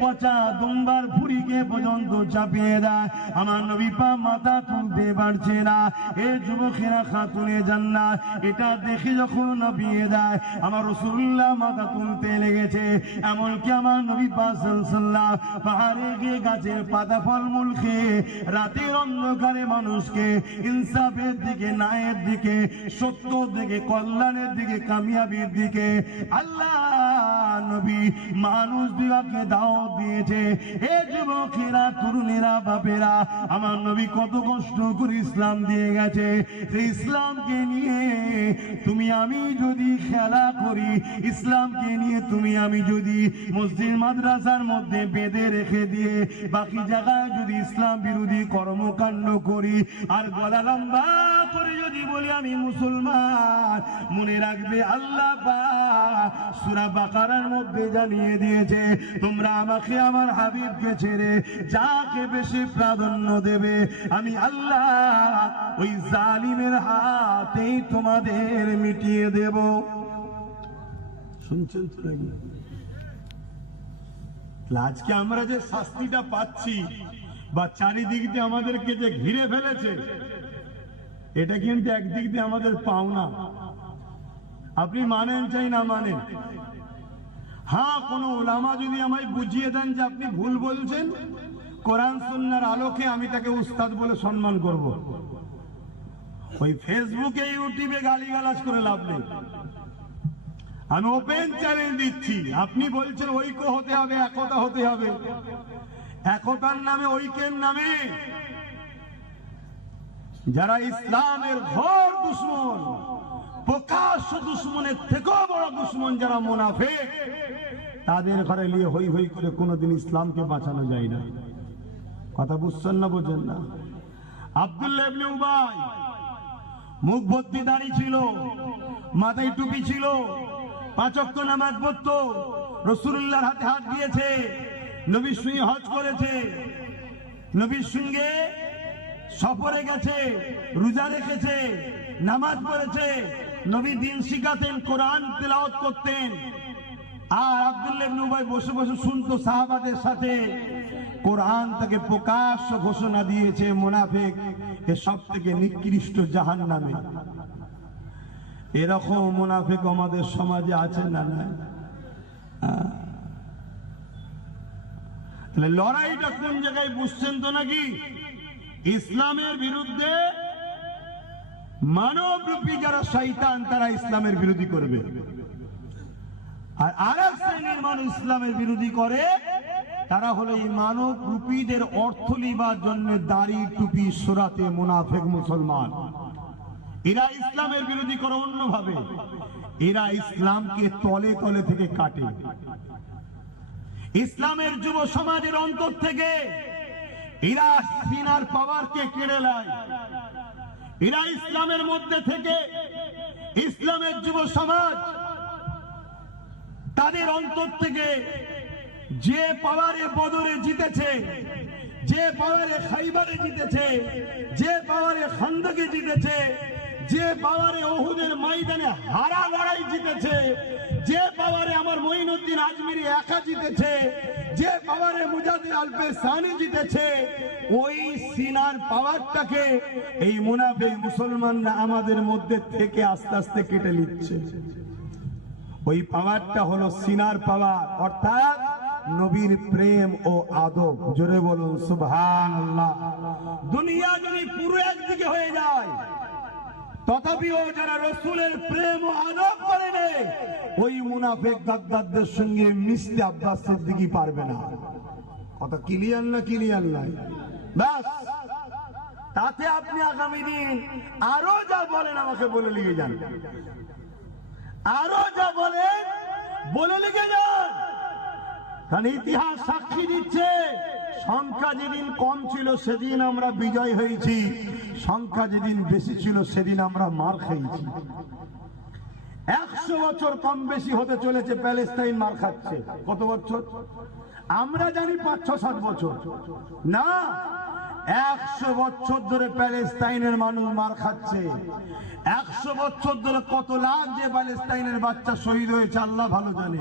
পচা দুম্বার ভুঁড়িকে পর্যন্ত চাপিয়ে দেয়। আমার নবী পাক মাথা তুলতে পারছে না। এ যুবকেরা, খাতুনে জান্নাত, এটা দেখে যখন নাবিয়ে দেয়, আমার রাসূলুল্লাহ মাথা তুলতে লেগেছে। এমনকি আমার নবী পাক সাল্লাল্লাহু পাহাড়ে গিয়ে গাছের পাতা ফলমূল খেয়ে রাতের অন্ধকারে মানুষকে ইনসাফের দিকে, ন্যায়ের দিকে, সত্যর দিকে, কল্যাণের দিকে, কামিয়াবির দিকে আল্লাহ নবী মানুষ দিবাকে দাওয়াত দিয়েছে। হে যুবকেরা, তরুণেরা, বাপেরা, আমার নবী কত কষ্ট করে ইসলাম দিয়ে গেছে। সেই ইসলামকে নিয়ে তুমি আমি যদি খেলা করি, ইসলামকে নিয়ে তুমি আমি যদি মসজিদ মাদ্রাসার মধ্যে বেঁধে রেখে দিয়ে বাকি জায়গায় যদি ইসলাম বিরোধী কর্মকাণ্ড করি আর গলা লম্বা করে যদি বলি আমি মুসলমান, মনে রাখবে আল্লাহ পাক সূরা বাকারার মধ্যে জানিয়ে দিয়েছে, তোমরা আমাকে, আমার হাবিবকে ছেড়ে যাকে বেশি প্রাধান্য দেবে, আমি আল্লাহ ওই জালিমের হাতেই তোমাদের মিটিয়ে দেব। শুনছেন তো নাকি? আজকে আমরা যে শাস্তিটা পাচ্ছি বা চারিদিক দিয়ে আমাদেরকে যে ঘিরে ফেলেছে, এটা কিন্তু একদিক দিয়ে আমাদের পাওনা। আপনি মানেন চাই না মানেন, হ্যাঁ, কোন ওলামা যদি আমায় বুঝিয়ে দেন যে আপনি ভুল বলছেন, কোরআন সুন্নাহর আলোকে আমি তাকে উস্তাদ বলে সম্মান করব। ওই ফেসবুকে, ইউটিউবে গালিগালাজ করে লাভ নেই। আমি ওপেন চ্যালেঞ্জ দিচ্ছি, আপনি বলছেন ঐক্য হতে হবে, একতা হতে হবে। একতার নামে, ঐক্যের নামে যারা ইসলামের ঘোর দুশমন, প্রকাশ্য দুশমনের থেকেও বড় দুশমন যারা মুনাফিক, তাদের ঘরে নিয়ে হই হই করে কোনোদিন ইসলামকে বাঁচানো যায় না। কথা বুঝছেন না, বোঝেন না? আব্দুল্লাহ ইবনে উবাই মুখ ভর্তি দাড়ি ছিল, মাথায় টুপি ছিল, 5 ওয়াক্ত নামাজ পড়তো, রাসূলুল্লাহর হাতে হাত দিয়েছে, নবীর সঙ্গে হজ করেছে, নবীর সঙ্গে সফরে গেছে, রোজা রেখেছে, নামাজ পড়েছে, নবী দিন শিখাতেন, কোরআন তেলাওয়াত করতেন। আর আব্দুল্লাহ ইবনে উবাই বসে বসে শুনতো সাহাবাদের সাথে। কোরআন তাকে প্রকাশ্য ঘোষণা দিয়েছে মুনাফিক, এ সব থেকে নিকৃষ্ট জাহান্নামে। এরকম মুনাফিক আমাদের সমাজে আছে না? না, তাহলে লড়াইটা কোন জায়গায় বুঝছেন তো নাকি? ইসলামের বিরুদ্ধে মানবরূপী যারা শয়তান, তারা ইসলামের বিরোধী করবে। আর আরেক শ্রেণীর মানুষ ইসলামের বিরোধী করে, তারা হলো এই মানব রূপীদের অর্থ লিবার জন্য দাড়ি টুপি সরাতে মুনাফিক মুসলমান। এরা ইসলামের বিরোধী করে অন্যভাবে, এরা ইসলামকে তলে তলে থেকে কাটে। ইসলামের যুব সমাজের অন্তর থেকে এরা সিনার পাওয়ারকে কেড়ে নেয়। এরা ইসলামের মধ্যে থেকে, ইসলামের যুব সমাজ তাদের অন্তর থেকে যে পাওয়ারে বদরে জিতেছে, যে পাওয়ারে খাইবারে জিতেছে, যে পাওয়ারে খান্দকে জিতেছে, যে পাওয়ারে ওহুদের ময়দানে হারা লড়াই জিতেছে, যে পাওয়ারে আমার মঈনুদ্দিন আজমিরি একা জিতেছে, যে পাওয়ারে মুজাহিদ আলফে সানি জিতেছে, ওই সিনার পাওয়ারটাকে এই মুনাফিক মুসলমানরা আমাদের মধ্যে থেকে আস্তে আস্তে কেটে নিচ্ছে। ওই পাওয়ারটা হলো সিনার পাওয়ার, অর্থাৎ নবীর প্রেম ও আদব। জোরে বলুন সুবহানাল্লাহ। দুনিয়া যদি পুরো একদিকে হয়ে যায়, তথাপিও যারা রসুলের প্রেম ও আদব করে নেই, ওই মুনাফিক গাদ্দারদের সঙ্গে মিশতে আব্বাস সিদ্দিকী পারবে না। কথা ক্লিয়ার না? ক্লিয়ার নাই? ব্যাস, তাতে আপনি আগামী দিন আরো যা বলেন আমাকে বলে লিখে যান, আরো যা বলেন বলে লিখে যান। কারণ ইতিহাস সাক্ষী দিচ্ছে, সংখ্যা যেদিন কম ছিল সেদিন আমরা বিজয় হয়েছি, সংখ্যা যেদিন বেশি ছিল সেদিন আমরা মার খেয়েছি। 100 বছর কম বেশি হতে চলেছে প্যালেস্টাইন মার খাচ্ছে। কত বছর? আমরা জানি 5-6-7 বছর না, 100 বছর ধরে প্যালেস্টাইনের মানুষ মার খাচ্ছে। 100 বছর ধরে কত লাখ যে প্যালেস্টাইনের বাচ্চা শহীদ হয়েছে আল্লাহ ভালো জানে,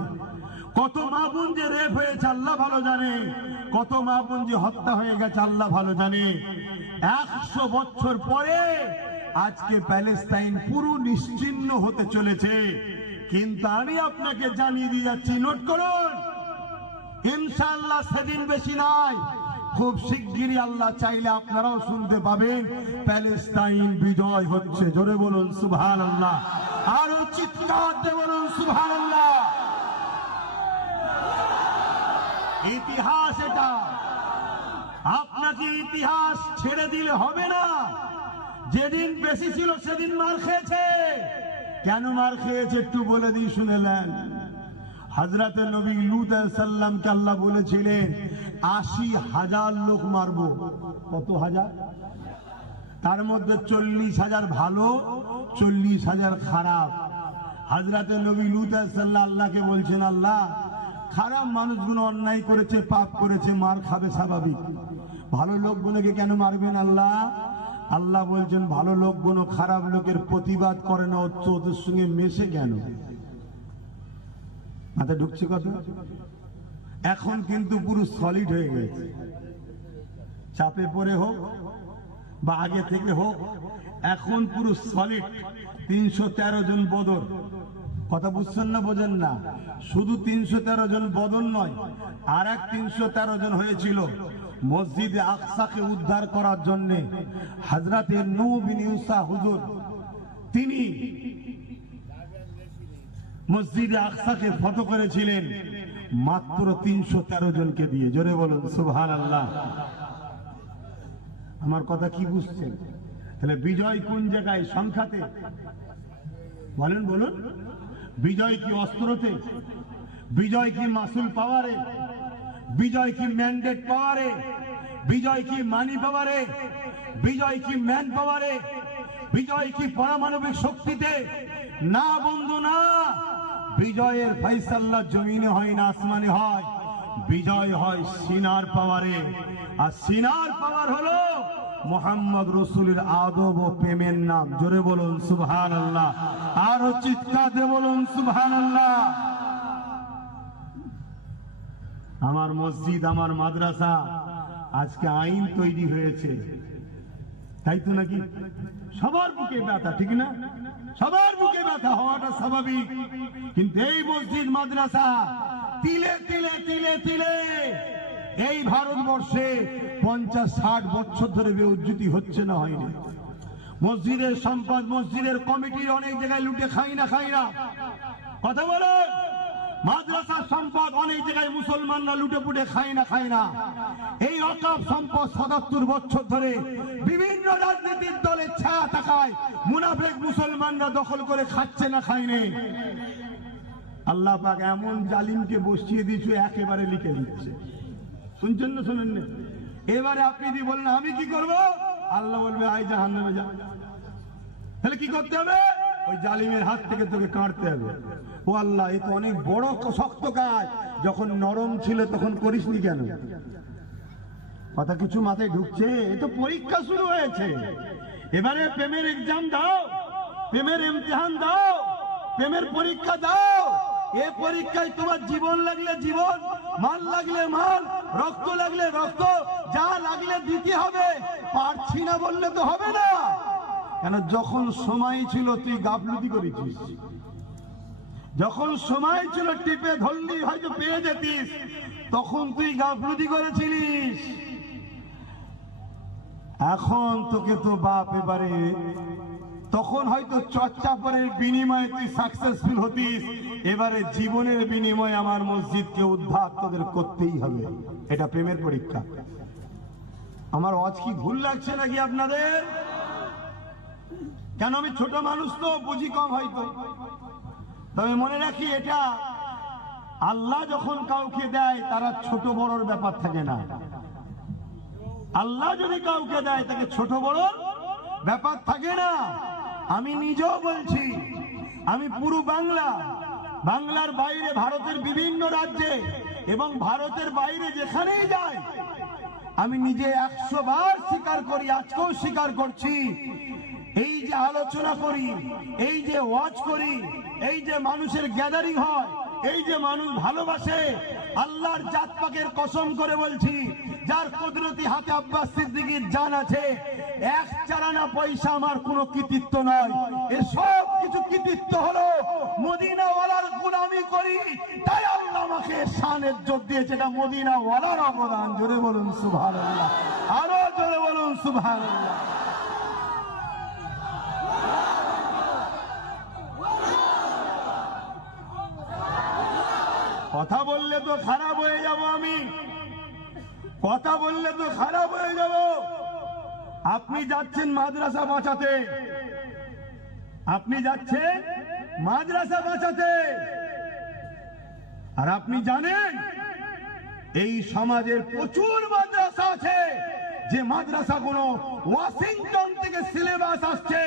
কত মা বোন যে রেপ হয়েছে আল্লাহ ভালো জানে, কত মা বোন যে হত্যা হয়ে গেছে আল্লাহ ভালো জানে। 100 বছর পরে আজকে প্যালেস্টাইন পুরো নিশ্চিহ্ন হতে চলেছে। কিন্তু আমি আপনাকে জানিয়ে দিয়ে যাচ্ছি, নোট করুন, ইনশাআল্লাহ সেদিন বেশি নয়, খুব শিগগিরই আল্লাহ চাইলে আপনারাও শুনতে পাবেন প্যালেস্টাইন বিজয় হচ্ছে। জোরে বলুন সুবহানাল্লাহ, আরো চিৎকার দিয়ে বলুন সুবহানাল্লাহ। ইতিহাস এটা, আপনাকে ইতিহাস ছেড়ে দিলে হবে না। যেদিন বেশি ছিল সেদিন মার খেয়েছে। কেন মার খেয়েছে একটু বলে দিই, শুনেলেন? হযরতে নবী লূত আলাইহিস সালামকে আল্লাহ বলেছিলেন 80,000 লোক মারবো। কত হাজার? তার মধ্যে 40,000 ভালো, 40,000 খারাপ। হযরতে নবী লূত আলাইহিস সালাম আল্লাহকে বলছেন, আল্লাহ খারাপ মানুষগুলো অন্যায় করেছে, পাপ করেছে, মার খাবে স্বাভাবিক, ভালো লোকগুলোকে কেন মারবেন আল্লাহ? আল্লাহ বলছেন, ভালো লোকগুলো খারাপ লোকের প্রতিবাদ করে না, ওদের সঙ্গে মেশে কেন? মাথা ঢুকছে কথা? এখন কিন্তু পুরো সলিড হয়ে গেছে, চাপে পড়ে হোক বা আগে থেকে হোক, এখন পুরো সলিড। 313 জন বদর, কথা বুঝছেন না? বোঝেন না? শুধু 313 জন বদর নয়, আর এক 313 জন হয়েছিল মসজিদে আকসাকে উদ্ধার করার জন্য। হযরতে নূহ বিন ইউসা হুজুর তিনি মসজিদে আকসাকে ফতহ করেছিলেন মাত্র 313 জনকে দিয়ে। জোরে বলুন সুবহানাল্লাহ। আমার কথা কি বুঝছেন? তাহলে বিজয় কোন জায়গায়? সংখ্যাতে? বলেন বলুন। বিজয় কি অস্ত্রতে? বিজয় কি মাসুল পাওয়ারে? বিজয় কি ম্যান্ডেট পাওয়ারে? বিজয় কি মানি পাওয়ারে? বিজয় কি ম্যান পাওয়ারে? বিজয় কি পারমাণবিক শক্তিতে? না বন্ধু না। বিজয়ের ফয়সালা জমিনে হয় না, আসমানে হয়। বিজয় হয় সিনার পাওয়ারে, আর সিনার পাওয়ার হলো মুহাম্মদ রাসূলের আদব ও প্রেমের নাম। জোরে বলুন সুবহানাল্লাহ, আরো চিৎকার দিয়ে বলুন সুবহানাল্লাহ। আমার মসজিদ, আমার মাদ্রাসা আজকে আইন তৈরি হয়েছে, তাই তো নাকি? সবার বুকে ব্যথা, ঠিক না? সবার বুকে ব্যথা হওয়াটা স্বাভাবিক, কিন্তু এই মসজিদ মাদ্রাসা তিলে তিলে তিলে তিলে এই ভারতবর্ষে 50-60 বছর ধরে বেউজ্জতি হচ্ছে না, হয়নি? মসজিদের সম্পদ, মসজিদের কমিটির অনেক জায়গায় লুটে খাই না কথা বলো। মাদ্রাসার সম্পদ অনেক জায়গায় মুসলমানরা লুটে পুটে খায় না। এই অকাপ সম্পদ 77 বছর ধরে বিভিন্ন রাজনীতির দলের ছায়া থাকায় মুনাফিক মুসলমানরা দখল করে খাচ্ছে না, খায়নি। আল্লাহ পাক এমন জালিমকে বসিয়ে দিয়েছে, একেবারে লিখে দিচ্ছে। শুনছেন না? শুনেন না? এবারে আপনি যদি বলেন আমি কি করব, আল্লাহ বলবে আয় জাহান্নামে যা। তাহলে কি করতে হবে? ওই জালিমের হাত থেকে তোকে কাটতে হবে। ও আল্লাহ, এ তো অনেক বড় শক্ত কাজ, যখন নরম ছিল তখন করিসনি কেন? কথা কিছু মাথায় ঢুকছে? এ তো পরীক্ষা শুরু হয়েছে, এবারে প্রেমের এক্সাম দাও, প্রেমের ইমতিহান দাও, প্রেমের পরীক্ষা দাও। এ পরীক্ষায় তোমার জীবন লাগলে জীবন, মাল লাগলে মাল, রক্ত লাগলে রক্ত, যা লাগলে দিতে হবে। পারছি না বললে তো হবে না। কেন? যখন সময় ছিল তুই গাফলতি করেছিস। যখন সময় ছিল টিপে ধরলি হয়তো পেয়ে যেতিস, তখন তুই গাফলতি করেছিলিস। এখন তোকে তো বাপ এবারে, তখন হয়তো চর্চাপরের বিনিময়ে তুই সাকসেসফুল হতিস, এবারে জীবনের বিনিময়ে আমার মসজিদকে উদ্ধার তোদের করতেই হবে। এটা প্রেমের পরীক্ষা। আমার আজ কি ভুল লাগছে নাকি আপনাদের? কেন আমি ছোট মানুষ তো বুঝি কম হয়তো, তবে মনে রাখি এটা আল্লাহ যখন কাউকে দেয় তারা ছোট বড়র ব্যাপার থাকে না। আল্লাহ যদি কাউকে দেয় তাকে ছোট বড় ব্যাপার থাকে না। আমি নিজেও বলছি, আমি পুরো বাংলার বাইরে ভারতের বিভিন্ন রাজ্যে এবং ভারতের বাইরে যেখানেই যাই, আমি নিজে 100 বার স্বীকার করি, আজকেও স্বীকার করছি, এই যে আলোচনা করি, এই যে ওয়াজ করি, এই যে মানুষের গ্যাদারিং হয়, এই যে মানুষ ভালোবাসে, আল্লাহর জাত পাকের কসম করে বলছি, যার কুদরতি হাতে আব্বাস সিদ্দিকীর জান আছে, 1 চারানা পয়সা আমার কোনো কৃতিত্ব নয়। এসব কিছু কৃতিত্ব হলো মদিনাওয়ালার গোলামি করি, তাই আল্লাহ আমাকে শানের ইজ্জত দিয়েছে। এটা মদিনাওয়ালার অবদান। জোরে বলুন সুবহানাল্লাহ, আরো জোরে বলুন সুবহানাল্লাহ। কথা বললে তো খারাপ হয়ে যাব, আমি কথা বললে তো খারাপ হয়ে যাব। আপনি যাচ্ছেন মাদ্রাসা বাঁচাতে, আপনি যাচ্ছেন মাদ্রাসা বাঁচাতে, আর আপনি জানেন এই সমাজের প্রচুর মাদ্রাসা আছে, যে মাদ্রাসাগুলো ওয়াশিংটন থেকে সিলেবাস আসছে,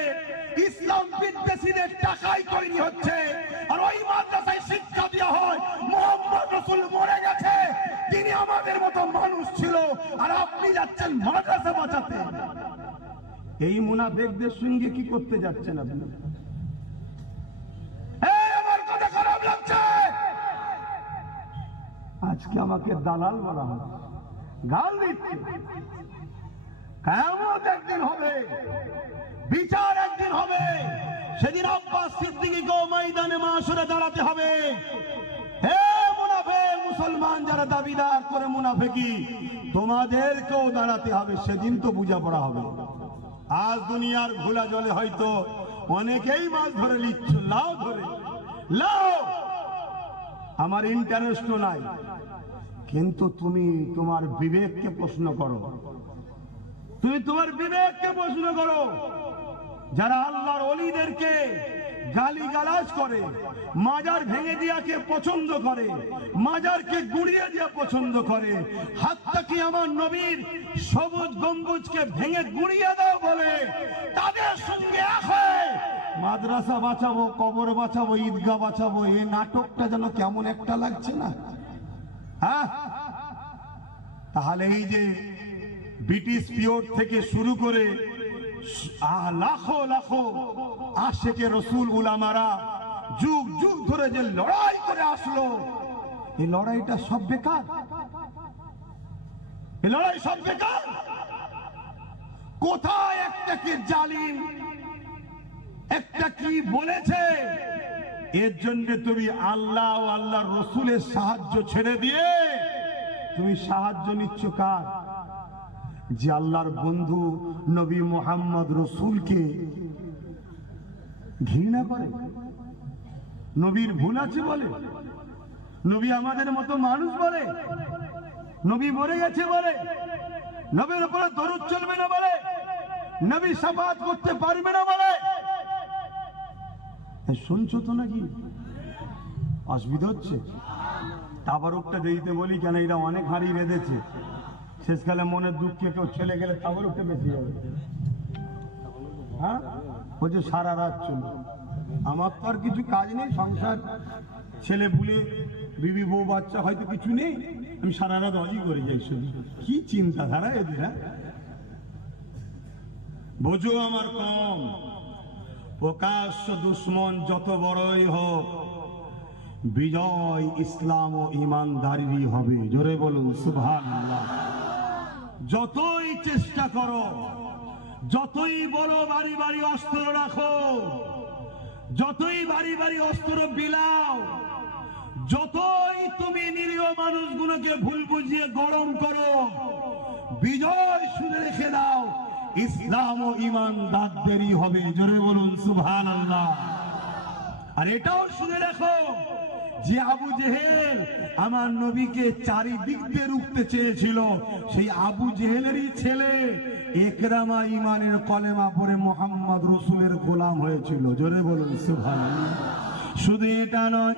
ইসলাম বিদ্বেষীদের টাকায় তৈরি হচ্ছে, আর ওই মাদ্রাসায় শিক্ষা দেওয়া হয় মুহাম্মদ রাসূল মরে গেছে, তিনি আমাদের মতো মানুষ ছিল, আর আপনি যাচ্ছেন মাদ্রাসা বাঁচাতে। এই মুনাফিকদের সঙ্গে কি করতে যাচ্ছেন আপনি? আমার কথা খারাপ লাগছে। আজকে আমাকে দালাল বলা হয়, গাল দিচ্ছে। কিয়ামত একদিন হবে, বিচার একদিন হবে, সেদিন আব্বাস সিদ্দিকীকে ময়দানে মাশরে দাঁড়াতে হবে। হে মুনাফিক মুসলমান যারা দাবিদার করে মুনাফিকি, তোমাদেরকেও দাঁড়াতে হবে, সেদিন তো বোঝাপড়া হবে। আজ দুনিয়ার ঘোলা জলে হয়তো অনেকেই মাছ ধরে নিচ্ছ, লাও ধরে লাও, আমার ইন্টারেস্টও নাই, কিন্তু তুমি তোমার বিবেককে প্রশ্ন করো, তুমি তোমার বিবেককে প্রশ্ন করো। যারা আল্লাহর ওলিদেরকে গালিগালাজ করে, মাজার ভেঙে দিয়াকে পছন্দ করে, মাজারকে গুড়িয়ে দিয়া পছন্দ করে, হাত্তা কি আমার নবীর সবুজ গম্বুজকে ভেঙে গুড়িয়ে দাও বলে, তাদের সঙ্গে এক হয়ে মাদ্রাসা বাঁচাবো, কবর বাঁচাবো, ঈদগাহ বাঁচাবো, এই নাটকটা যেন কেমন একটা লাগছে না? হ্যাঁ, তাহলে এই যে ব্রিটিশ পিরিয়ড থেকে শুরু করে লাখো লাখো আশিকে রসুল উলামারা যুগ যুগ ধরে যে লড়াই করে আসলো, এই লড়াইটা সব বেকার, এই লড়াই সব বেকার। কোথায় একটা কি জালিম, একটা কি বলেছে? এর জন্য তুমি আল্লাহ ও আল্লাহর রসুলের সাহায্য ছেড়ে দিয়ে তুমি সাহায্য নিচ্ছ কার? যে আল্লাহর বন্ধু নবী মুহাম্মদ রসুলকে ঘৃণা করে, নবীর ভুল আছে বলে, নবী আমাদের মতো মানুষ বলে, নবী মরে গেছে বলে, নবীর উপরে দরুদ চলবে না বলে, নবী শাফাআত করতে পারবে না বলে। শুনছো তো নাকি? অসুবিধা হচ্ছে? তাবারুকটা দিতে বলি কেন, এরা অনেক হাড়ি বেঁধেছে, শেষকালে মনের দুঃখে কেউ ছেলে গেলে তাবারুকটা বেশি হবে। হ্যাঁ, বলছে সারা রাত চলো, আমার তো আর কিছু কাজ নেই, সংসার, ছেলে পুলে, বিবি বউ বাচ্চা হয়তো কিছু নেই, আমি সারা রাত অজি করে যাই। শুধু কি চিন্তাধারা এদের! হ্যাঁ, বোঝো আমার কম, প্রকাশ্য দুশ্মন যত বড়ই হোক, বিজয় ইসলাম ও ইমানদারিরই হবে। জোরে বলুন সুবহানাল্লাহ। যতই চেষ্টা করো, যতই বড় বাড়ি বাড়ি অস্ত্র রাখো, যতই বাড়ি বাড়ি অস্ত্র বিলাও, যতই তুমি নিরীহ মানুষগুলোকে ভুল বুঝিয়ে গরম করো, বিজয় শুনে রেখে দাও, ইসলাম ও ঈমানদারদেরই হবে। জোরে বলুন সুবহানাল্লাহ। আর এটাও শুনে রাখো যে আবু জেহেল আমার নবীকে চারিদিক দিয়ে রুখতে চেয়েছিল, সেই আবু জেহেলেরই ছেলে ইকরামা ঈমানের কলেমা পড়ে মুহাম্মদ রাসূলের গোলাম হয়েছিল। জোরে বলুন সুবহানাল্লাহ। শুধু এটা নয়,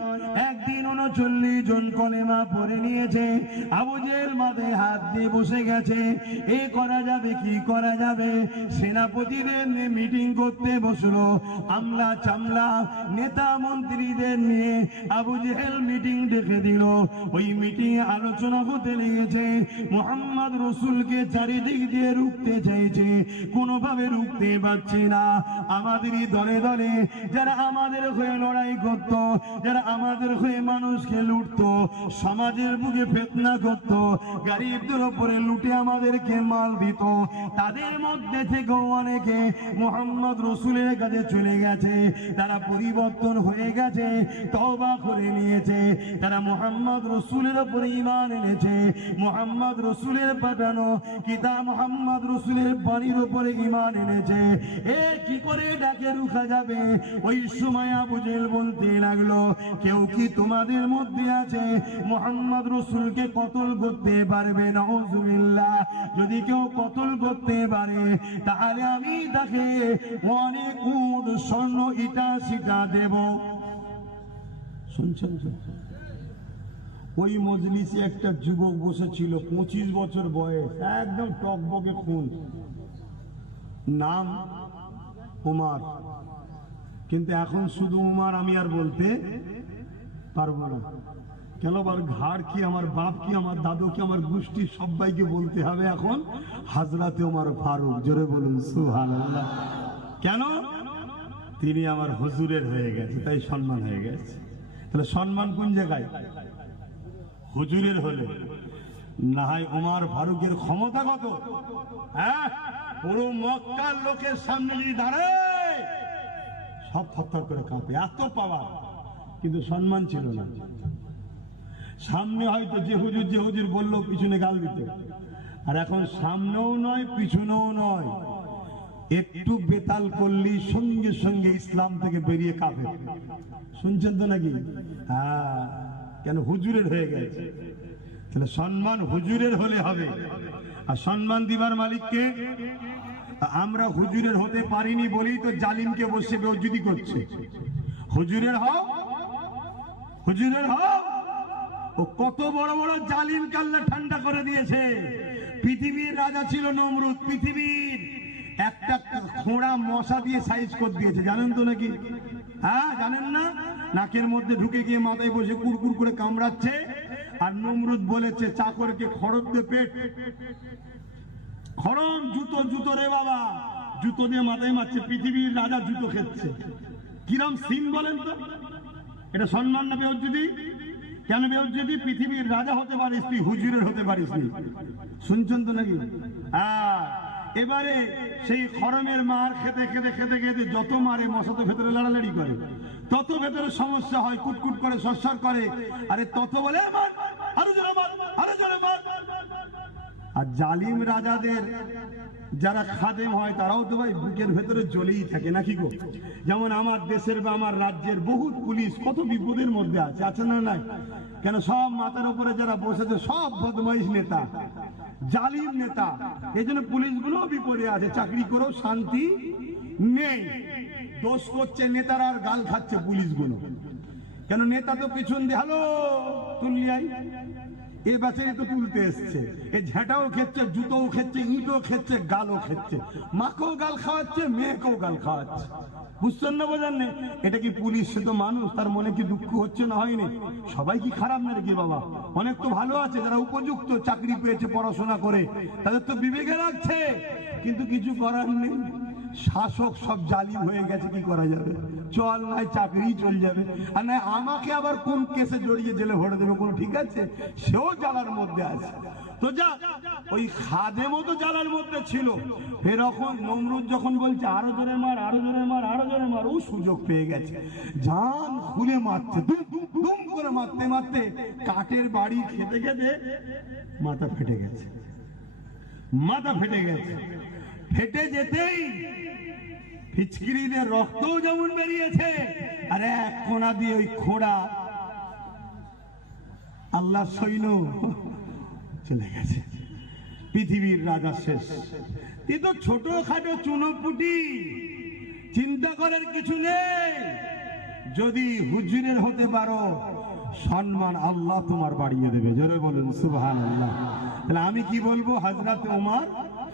একদিন 39 জন কলেমা পড়ে নিয়েছে, আবু জেহেল মাথায় হাত দিয়ে বসে গেছে, এ করা যাবে কি করা যাবে। সেনাপতিদের নিয়ে মিটিং করতে বসলো, আমলা চামলা নেতা মন্ত্রীদের নিয়ে আবু জেহেল মিটিং ডেকে দিল। ওই মিটিং আলোচনা হতে লেগেছে, মুহাম্মদ রাসূলকে চারিদিক দিয়ে রুখতে চাইছে, কোনোভাবে রুখতে পারছে না। আমাদেরই দলে দলে যারা আমাদের হয়ে লড়াই করত, যারা আমাদের হয়ে মানুষকে লুটতো, সমাজের বুকে ফিতনা করত, গরিবদের উপরে লুটে আমাদেরকে মাল দিত, তাদের মধ্যে থেকেও অনেকে মুহাম্মদ রাসূলের কাছে চলে গেছে। তারা পরিবর্তন হয়ে গেছে, তওবা করে নিয়েছে, তারা মুহাম্মদ রাসূলের উপরে ঈমান এনেছে, মুহাম্মদ রাসূলের পাঠানো কিতাব মুহাম্মদ রাসূলের বাণীর উপরে ঈমান এনেছে। এ কি করে এটাকে রুখা যাবে? ওই সময় আবু জেহেল বলতে লাগলো, কেউ কি তোমাদের মধ্যে আছে মুহাম্মদ রাসূলকে কতল করতে পারবে? নাউযুবিল্লাহ। যদি কেউ কতল করতে পারে তাহলে আমি তাকে অনেক উট স্বর্ণ ইটা সিটা দেব। শুনছেন? ওই মজলিসে একটা যুবক বসেছিল, 25 বছর বয়স, একদম টকবকে খুন, নাম উমার। কিন্তু এখন শুধু উমার আমি আর বলতে পারবো না। কেন? আমার ঘাড় কি, আমার বাপ কি, আমার দাদু কি, আমার গোষ্ঠী সবাইকে বলতে হবে এখন হযরতে ওমর ফারুক। জোরে বলুন সুবহানাল্লাহ। কেন? তিনি আমার হুজুরের হয়ে গেছে, তাই সম্মান হয়ে গেছে। তাহলে সম্মান কোন জায়গায়? হুজুরের হলে। না হয় ওমর ফারুকের ক্ষমতা কত? হ্যাঁ, পুরো মক্কার লোকের সামনে যদি দাঁড়ায় সব থরথর করে কাঁপে, এত পাওয়ার। কিন্তু সম্মান ছিল না। সামনে হয়তো যে হুজুর বললো পিছনে গাল দিত, আর এখন সামনেও নয় পিছনেও নয়, একটু বেতাল করলি সঙ্গে সঙ্গে ইসলাম থেকে বেরিয়ে কাফের। শুনছেন তো নাকি? হ্যাঁ, কেন? হুজুরের হয়ে গেছে। তাহলে সম্মান হুজুরের হলে হবে। আর সম্মান দিবার মালিককে? আমরা হুজুরের হতে পারিনি বলেই তো জালিমকে বসে বেইজ্জতি করছে। হুজুরের হও, হুজুরের হও। ও কত বড় বড় জালিমকে আল্লাহ ঠান্ডা করে দিয়েছে। পৃথিবীর রাজা ছিল নমরুদ, পৃথিবীর একটা খোঁড়া মশা দিয়ে সাইজ করে দিয়েছে, জানেন তো নাকি? হ্যাঁ, জানেন না? নাকের মধ্যে ঢুকে গিয়ে মাথায় বসে কুড়কুড় করে কামড়াচ্ছে। আর নমরুদ বলেছে চাকরকে খড়গ দে পেট, খড়ম জুতো, জুতো রে বাবা, জুতো দিয়ে মাথায় মারছে। পৃথিবীর রাজা জুতো খেচ্ছে, কিরম সিন বলেন তো? এটা সম্মান না বেইজ্জতি? কেন বেইজ্জতি? পৃথিবীর রাজা হতে পারিস তুই, হুজুরের হতে পারিস নি। শুনছেন তো নাকি? এবারে সেই খড়মের মার খেতে খেতে খেতে খেতে যত মারে, মশা তো ভেতরে লড়ালড়ি করে, তত ভেতরে সমস্যা হয়, কুটকুট করে, সরসর করে। আরে তত বলে মার, আরো জোরে মার, আরো জোরে মার। আর জালিম রাজাদের যারা খাদেম হয় তারাও তো ভাই বুকের ভেতরে জ্বলেই থাকে, নাকি গো? যেমন আমার দেশের বা আমার রাজ্যের বহুত পুলিশ কত বিপদের মধ্যে আছে, আছে না? নাই কেন? সব মাথার উপরে যারা বসেছে সব বদমাইশ নেতা, জালিম নেতা। এই জন্য পুলিশগুলো বিপদে আছে, চাকরি করেও শান্তি নেই। দোষ করছে নেতারা আর গাল খাচ্ছে পুলিশগুলো। কেন? নেতা তো পিছন দিয়ে হ্যালো তুলিয়াই, এই বাচ্চাকে তো তুলতে এসছে, এই ঝাঁটাও খেচ্ছে, জুতোও খেচ্ছে, ইঁটও খেচ্ছে, গালও খেচ্ছে, মাকেও গাল খাওয়াচ্ছে, মেয়েকেও গাল খাওয়াচ্ছে। বুঝছেন না? বোঝেন না? এটা কি পুলিশ? সে তো মানুষ, তার মনে কি দুঃখ হচ্ছে না? হয়নি। সবাই কি খারাপ না রেখে বাবা? অনেক তো ভালো আছে, যারা উপযুক্ত চাকরি পেয়েছে পড়াশোনা করে, তাদের তো বিবেকে রাখছে। কিন্তু কিছু করার নেই, শাসক সব জালিম হয়ে গেছে, কি করা যাবে? চল নাই চাকরি চল যাবে, আর না আমাকে আবার কোন কেসে জড়িয়ে জেলে ভরে দেবে, কোনো ঠিক আছে? সেও জ্বালার মধ্যে আছে। তো যা ওই খাদেমও তো জ্বালার মধ্যে ছিল। ফের এখন নমরুদ যখন বলছে আরো জোরে মার, আরো জোরে মার, আরো জোরে মার, ও সুযোগ পেয়ে গেছে, জান খুলে মারছে, দুম দুম করে মারতে মারতে কাঠের বাড়ি খেতে খেতে মাথা ফেটে গেছে। মাথা ফেটে গেছে, ফেটে যেতেই ফিচকিরিদের রক্তও যেমন বেরিয়েছে, আর এক কোনা দিয়ে ওই খোঁড়া আল্লাহ সৈন্য চলে গেছে। পৃথিবীর রাজা শেষ। কিন্তু ছোটখাটো চুনোপুটি, চিন্তা করার কিছু নেই। যদি হুজুরের হতে পারো, সম্মান আল্লাহ তোমার বাড়িয়ে দেবে। জোরে বলুন সুবহানাল্লাহ। তাহলে আমি কি বলবো, হযরত ওমর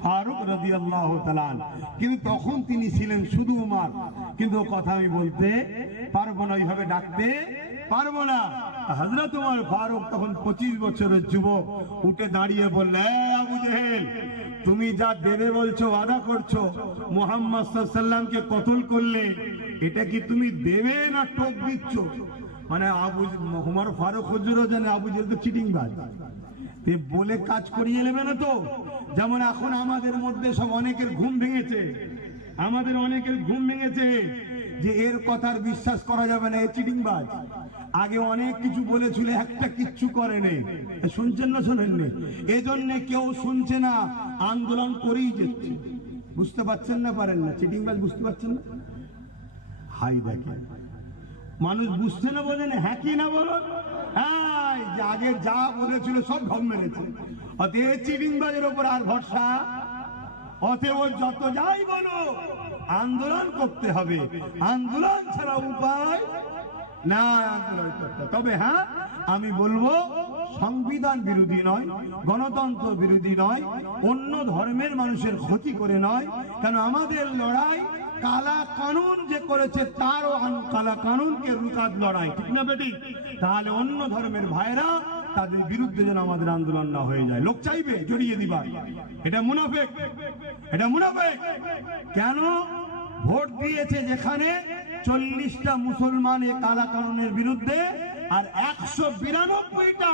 ফারুক রাদিয়াল্লাহু তাআলা। কিন্তু তখন তিনি ছিলেন শুধু ওমর, কিন্তু কথা আমি বলতে পারবো না, ওইভাবে ডাকতে পারবো না। হযরত ওমর ফারুক তখন 25 বছরের যুবক, উঠে দাঁড়িয়ে বললেন, আবু জেহেল, তুমি যা দেবে বলছো, ওয়াদা করছো, মুহাম্মদ সাল্লাল্লাহু আলাইহি সাল্লামকে কতল করলে, এটা কি তুমি দেবে না টোপ দিচ্ছ? মানে ওমর ফারুক হুজুরও জানে আবু জেহেল তো চিটিংবাজ, বলে কাজ করিয়ে নেবে না তো। যেমন এখন আমাদের মধ্যে সব অনেকের ঘুম ভেঙেছে, আমাদের অনেকের ঘুম ভেঙেছে যে এর কথার বিশ্বাস করা যাবে না, এ চিটিংবাজ। আগে অনেক কিছু বলেছিল, একটা কিচ্ছু করেনি। শুনছেন না শোনেননি? এজন্য কেউ শুনছে না, আন্দোলন করেই যাচ্ছে। বুঝতে পারছেন না, পারেন না, চিটিংবাজ বুঝতে পারছেন না? হাই দেখেন, মানুষ বুঝছে না, বোঝেন, হ্যাঁ কি না বলুন? হ্যাঁ, আগে যা বলেছিল সব ঢং মেরেছে। অতএব চিটিংবাজের ওপর আর ভরসা, অতএব যত যাই বলো, আন্দোলন করতে হবে। আন্দোলন ছাড়া উপায় না, আন্দোলন করতে। তবে হ্যাঁ, আমি বলবো সংবিধান বিরোধী নয়, গণতন্ত্র বিরোধী নয়, অন্য ধর্মের মানুষের ক্ষতি করে নয়। কেন আমাদের লড়াই কালা কানুন যে করেছে, তারও কালা কানুনকে রুকাত লড়াই, ঠিক না বেটি? তাহলে অন্য ধর্মের ভাইরা, তাদের বিরুদ্ধে যেন আমাদের আন্দোলন না হয়ে যায়। লোক চাইবে জড়িয়ে দিবার, এটা মুনাফিক, এটা মুনাফিক। কেন? ভোট দিয়েছে যেখানে 40টা মুসলমান এই কালা কানুনের বিরুদ্ধে, আর 192টা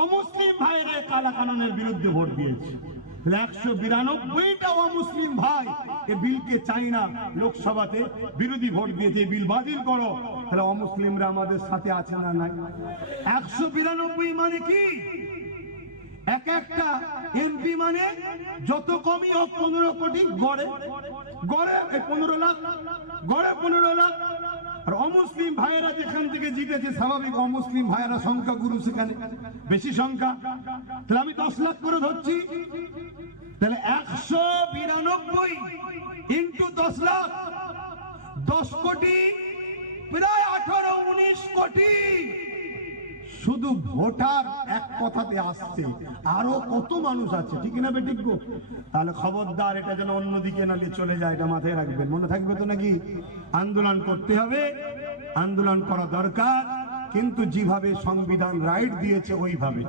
অমুসলিম ভাইরা কালা কানুনের বিরুদ্ধে ভোট দিয়েছে। 192টা অমুসলিম ভাই এই বিলকে চাই না, লোকসভাতে বিরোধী ভোট দিয়েছে, এই বিল বাতিল করো। তাহলে অমুসলিমরা আমাদের সাথে আছে না নাই? 192 মানে কি? এক একটা এমপি মানে যত কমই হোক 15 কোটি, গড়ে গড়ে 15 লাখ, গড়ে 15 লাখ। আর অমুসলিম ভাইয়েরা যেখান থেকে জিতেছে, স্বাভাবিক অমুসলিম ভাইয়েরা সংখ্যা গুরু, সেখানে বেশি সংখ্যা। তাহলে আমি 10 লাখ করে ধরছি, তাহলে 192 ইন্টু 10 লাখ, 10 কোটি, প্রায় 18-19 কোটি শুধু ভোটার এক কথাতে আসছে। আরো কত মানুষ আছে, ঠিক না বেঠিক গো? তাহলে খবরদার, এটা যেন অন্যদিকে না চলে যায়, এটা মাথায় রাখবেন। মনে থাকবে তো নাকি? আন্দোলন করতে হবে, আন্দোলন করা দরকার, কিন্তু যেভাবে সংবিধান রাইট দিয়েছে ওইভাবে।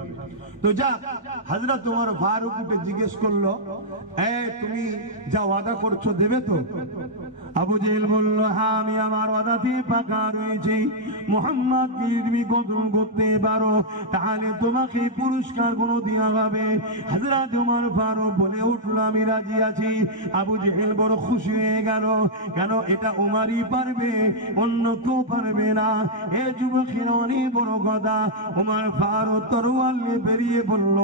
তো যা হযরত ওমর ফারুক উঠে জিজ্ঞেস করলো, তুমি যা ওয়াদা করছো দেবে তো? আবু জেহেল বলল, হ্যাঁ, আমি আমার ওয়াদাতে পাকা রয়েছি। মুহাম্মদকে তুমি কতল করতে পারো, তাহলে তোমাকে পুরস্কার কোনো দেওয়া হবে। হযরত ওমর ফারুক বলে উঠল, আমি রাজি আছি। আবু জেহেল বড় খুশি হয়ে গেল, কেন এটা ওমরই পারবে, অন্য কেউ পারবে না। এ যুবকের অনেক বড় কথা। ওমর ফারুক তরোয়াল নিয়ে বেরিয়ে পড়ল।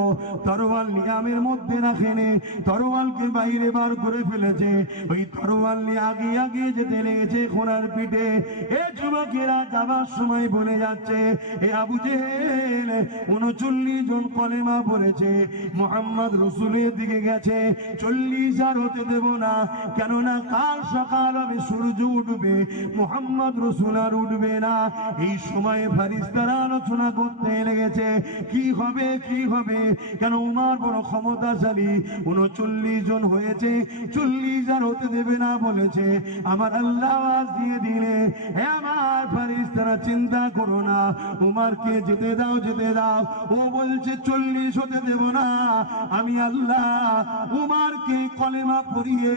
তরোয়াল নিয়ামের মধ্যে রাখেনি, তরোয়ালকে বাইরে বার করে ফেলেছে। ওই তরোয়াল নিয়ে আগে আগে যেতে লেগেছে ঘোড়ার পিঠে। এ যুবকেরা যাবার সময় বলে যাচ্ছে, এ আবু জেহেল 39 জন কলেমা পড়েছে, মুহাম্মদ রাসূলের দিকে গেছে, 40 আর হতে দেব না। কেননা কাল সকাল হবে, সূর্য উঠবে, মুহাম্মদ রাসূল আর উঠবে না। এই সময় ফেরেশতারা আলোচনা করতে লেগেছে, কি হবে কি হবে। কেন উমর বড় ক্ষমতাশালী, 39 জন হয়েছে, 40 আর হতে দেবে না বলেছে। আমার আল্লাহ আওয়াজ দিয়ে দিলে, হে আমার ফেরেশতারা, চিন্তা করো না, উমরকে যেতে দাও, যেতে দাও। ও বলছে 40 হতে দেব না, আমি আল্লাহ উমরকে কলেমা পড়িয়ে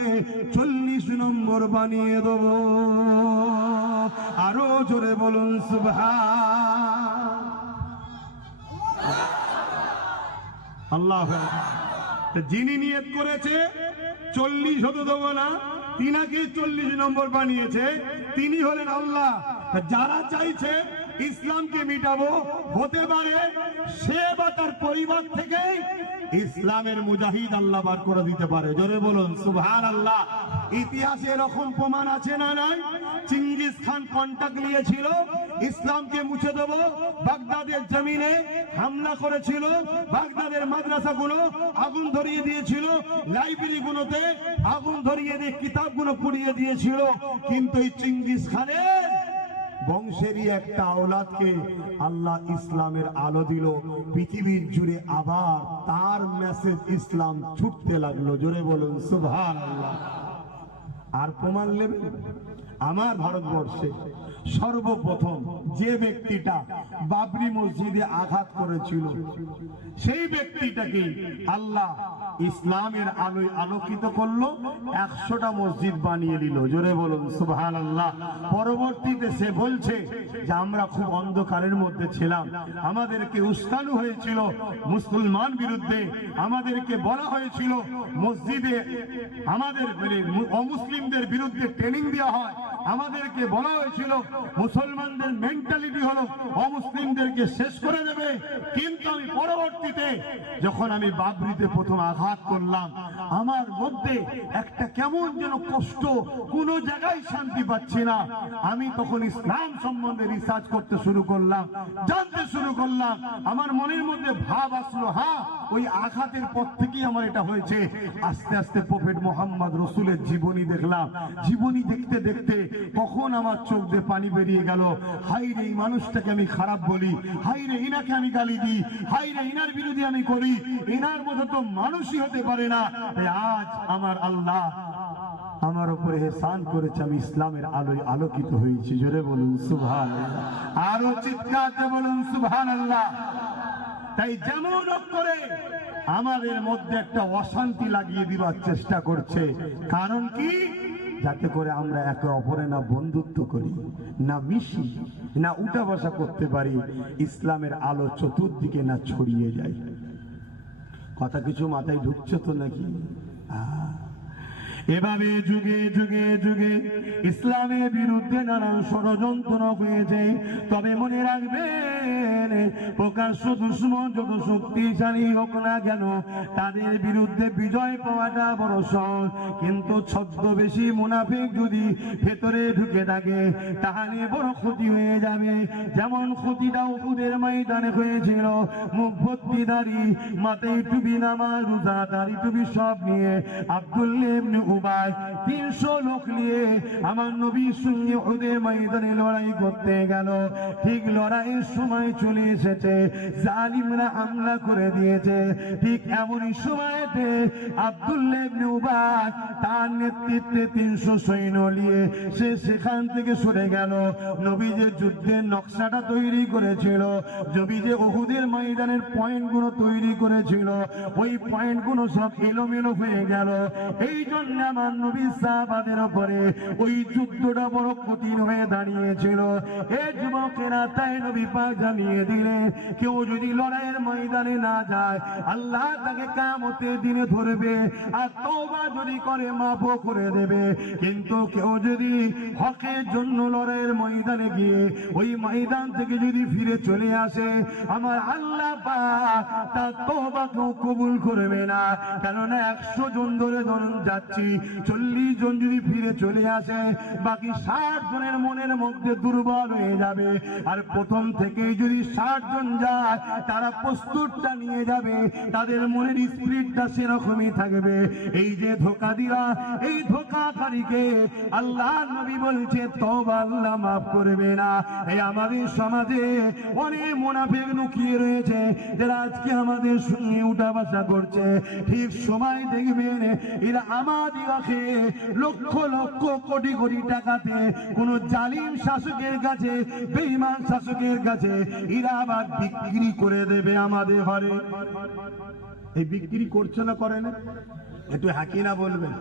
40 নম্বর বানিয়ে দেব। আরো জোরে বলুন সুবহান। আল্লাহ যিনি নিয়ত করেছে 40 হতে দেবো না, তিনাকে 40 নম্বর বানিয়েছে, তিনি হলেন আল্লাহ। যারা চাইছে ইসলামকে মিটাবো, হতে পারে সে বা তার পরিবার থেকে ইসলামের মুজাহিদ আল্লাহ বার করে দিতে পারে। জোরে বলুন সুবহানাল্লাহ। ইতিহাসে এরকম প্রমাণ আছে না নাই? চিঙ্গিস খান কন্টাক্ট নিয়েছিল, ইসলামকে মুছে দেব, বাগদাদের জমিনে হামলা করেছিল, বাগদাদের মাদ্রাসাগুলো আগুন ধরিয়ে দিয়েছিল, লাইব্রেরিগুলোতে আগুন ধরিয়ে দিয়ে কিতাবগুলো পুড়িয়ে দিয়েছিল। কিন্তু এই চিঙ্গিস খানের বংশেরই একটা আওলাদকে আল্লাহ ইসলামের আলো দিল, পৃথিবীর জুড়ে আবার তার মেসেজ ইসলাম ছুটতে লাগলো। জোরে বলুন সুবহানাল্লাহ। আর প্রমাণ নেবেন, আমার ভারতবর্ষে সর্বপ্রথম যে ব্যক্তিটা বাবরি মসজিদে আঘাত করেছিল, সেই ব্যক্তিটাকে আল্লাহ ইসলামের আলোয় আলোকিত করলো, 100টা মসজিদ বানিয়ে দিল। জোরে বলুন সুবহানাল্লাহ। পরবর্তীতে সে বলছে যে আমরা খুব অন্ধকারের মধ্যে ছিলাম, আমাদেরকে উস্কানো হয়েছিল মুসলমান বিরুদ্ধে, আমাদেরকে বলা হয়েছিল মসজিদে আমাদের অমুসলিমদের বিরুদ্ধে ট্রেনিং দেওয়া হয়, আমাদেরকে বলা হয়েছিল মুসলমানদের মেন্টালিটি হলো অমুসলিমদেরকে শেষ করে দেবে। কিন্তু আমি পরবর্তীতে যখন আমি বাবরিতে প্রথম আঘাত করলাম, আমার মধ্যে একটা কেমন যেন কষ্ট, কোন জায়গায় শান্তি পাচ্ছি না। আমি তখন ইসলাম সম্বন্ধে রিসার্চ করতে শুরু করলাম, জানতে শুরু করলাম। আমার মনের মধ্যে ভাব আসলো, হ্যাঁ ওই আঘাতের পর থেকেই আমার এটা হয়েছে। আস্তে আস্তে প্রফেট মোহাম্মদ রসুলের জীবনী দেখলাম, জীবনী দেখতে দেখতে কখন আমার চোখ দিয়ে পানি বেরিয়ে গেল। হাই রে, এই মানুষটাকে আমি খারাপ বলি, হাই রে ইনাকে আমি গালি দিই, হাই রে ইনার বিরোধী আমি করি, ইনার মতো তো মানুষই হতে পারে না। আজ আমার আল্লাহ আমার উপরে এহসান করেছে, আমি ইসলামের আলোয় আলোকিত হয়েছি। জোরে বলুন সুবহানাল্লাহ, আরো চিৎকার দিয়ে বলুন সুবহানাল্লাহ। তাই যেমন করে আমাদের মধ্যে একটা অশান্তি লাগিয়ে দিবার চেষ্টা করছে, কারণ কি? যাতে করে আমরা একে অপরে না বন্ধুত্ব করি, না মিশি, না উঠা বসা করতে পারি, ইসলামের আলো চতুর্দিকে না ছড়িয়ে যায়। কথা কিছু মাথায় ঢুকছে তো নাকি? এভাবে যুগে যুগে যুগে ইসলামের বিরুদ্ধে নানান ষড়যন্ত্র হয়েছে। তবে মনে রাখবেন, প্রকাশ্য দুশমন যত শক্তিশালী হোক না কেন, তাদের বিরুদ্ধে বিজয় পাওয়াটা বড় সহজ। কিন্তু ছদ্মবেশী মুনাফিক যদি ভেতরে ঢুকে থাকে, তাহলে বড় ক্ষতি হয়ে যাবে। যেমন ক্ষতিটা উহুদের ময়দানে হয়েছিল। মুখ ভর্তি দাড়ি, মাথায় টুপি, নামাজ রোজা, দাড়ি টুপি সব নিয়ে আব্দুল্লাহ ইবনে উবাই 300 লোক নিয়ে আমার নবীর সঙ্গে উহুদের ময়দানে লড়াই করতে গেল। ঠিক লড়াইয়ের সময় চলে এসেছে, জালিমরা হামলা করে দিয়েছে। ঠিক এমনই সময়তে আব্দুল্লাহ ইবনে উবাই তার নেতৃত্বে 300 সৈন্য নিয়ে সে সেখান থেকে সরে গেল। নবী যে যুদ্ধের নকশাটা তৈরি করেছিল, নবী যে উহুদের ময়দানের পয়েন্টগুলো তৈরি করেছিল, ওই পয়েন্টগুলো সব এলোমেলো হয়ে গেল। এই জন্য আমার নবী সাহাবাদের উপরে ওই যুদ্ধটা বড় কঠিন হয়ে দাঁড়িয়েছিল। এই যুবকেরা তাই নবী পাক জানিয়ে দিলেন, কেউ যদি লড়াইয়ের ময়দানে না যায়, আল্লাহ তাকে কিয়ামতের দিনে ধরবে, আর তওবা যদি করে মাফও করে দেবে। কিন্তু কেউ যদি হকের জন্য লড়াইয়ের ময়দানে গিয়ে ওই ময়দান থেকে যদি ফিরে চলে আসে, আমার আল্লাহ পাক তার তওবাকেও কবুল করবে না। কেননা 100 জন ধরে ধরুন যাচ্ছি, 40 জন যদি ফিরে চলে আসে, বাকি 60 জনের মনের মধ্যে দুর্বল হয়ে যাবে। আর প্রথম থেকেই যদি 60 জন যায়, তারা প্রস্তুতটা নিয়ে যাবে, তাদের মনের স্পিরিটটা সেরকমই থাকবে। এই যে ধোঁকা দিলা, এই ধোঁকাকারীকে আল্লাহ নবী বলছে তওবা আল্লাহ মাফ করবে না। এই আমাদের সমাজে অনেক মুনাফিক লুকিয়ে রয়েছে, যারা আজকে আমাদের সঙ্গে উঠা বসা করছে। ঠিক সময় দেখবেন এরা আমাদিগকে লক্ষ লক্ষ কোটি কোটি টাকাতে কোন জালিম শাসকের কাছে, বেঈমান শাসকের কাছে এরা আবার বিক্রি করে দেবে আমাদের ঘরে। এই বিক্রি করছে না, করে না? একটু হাকি না বলবেন।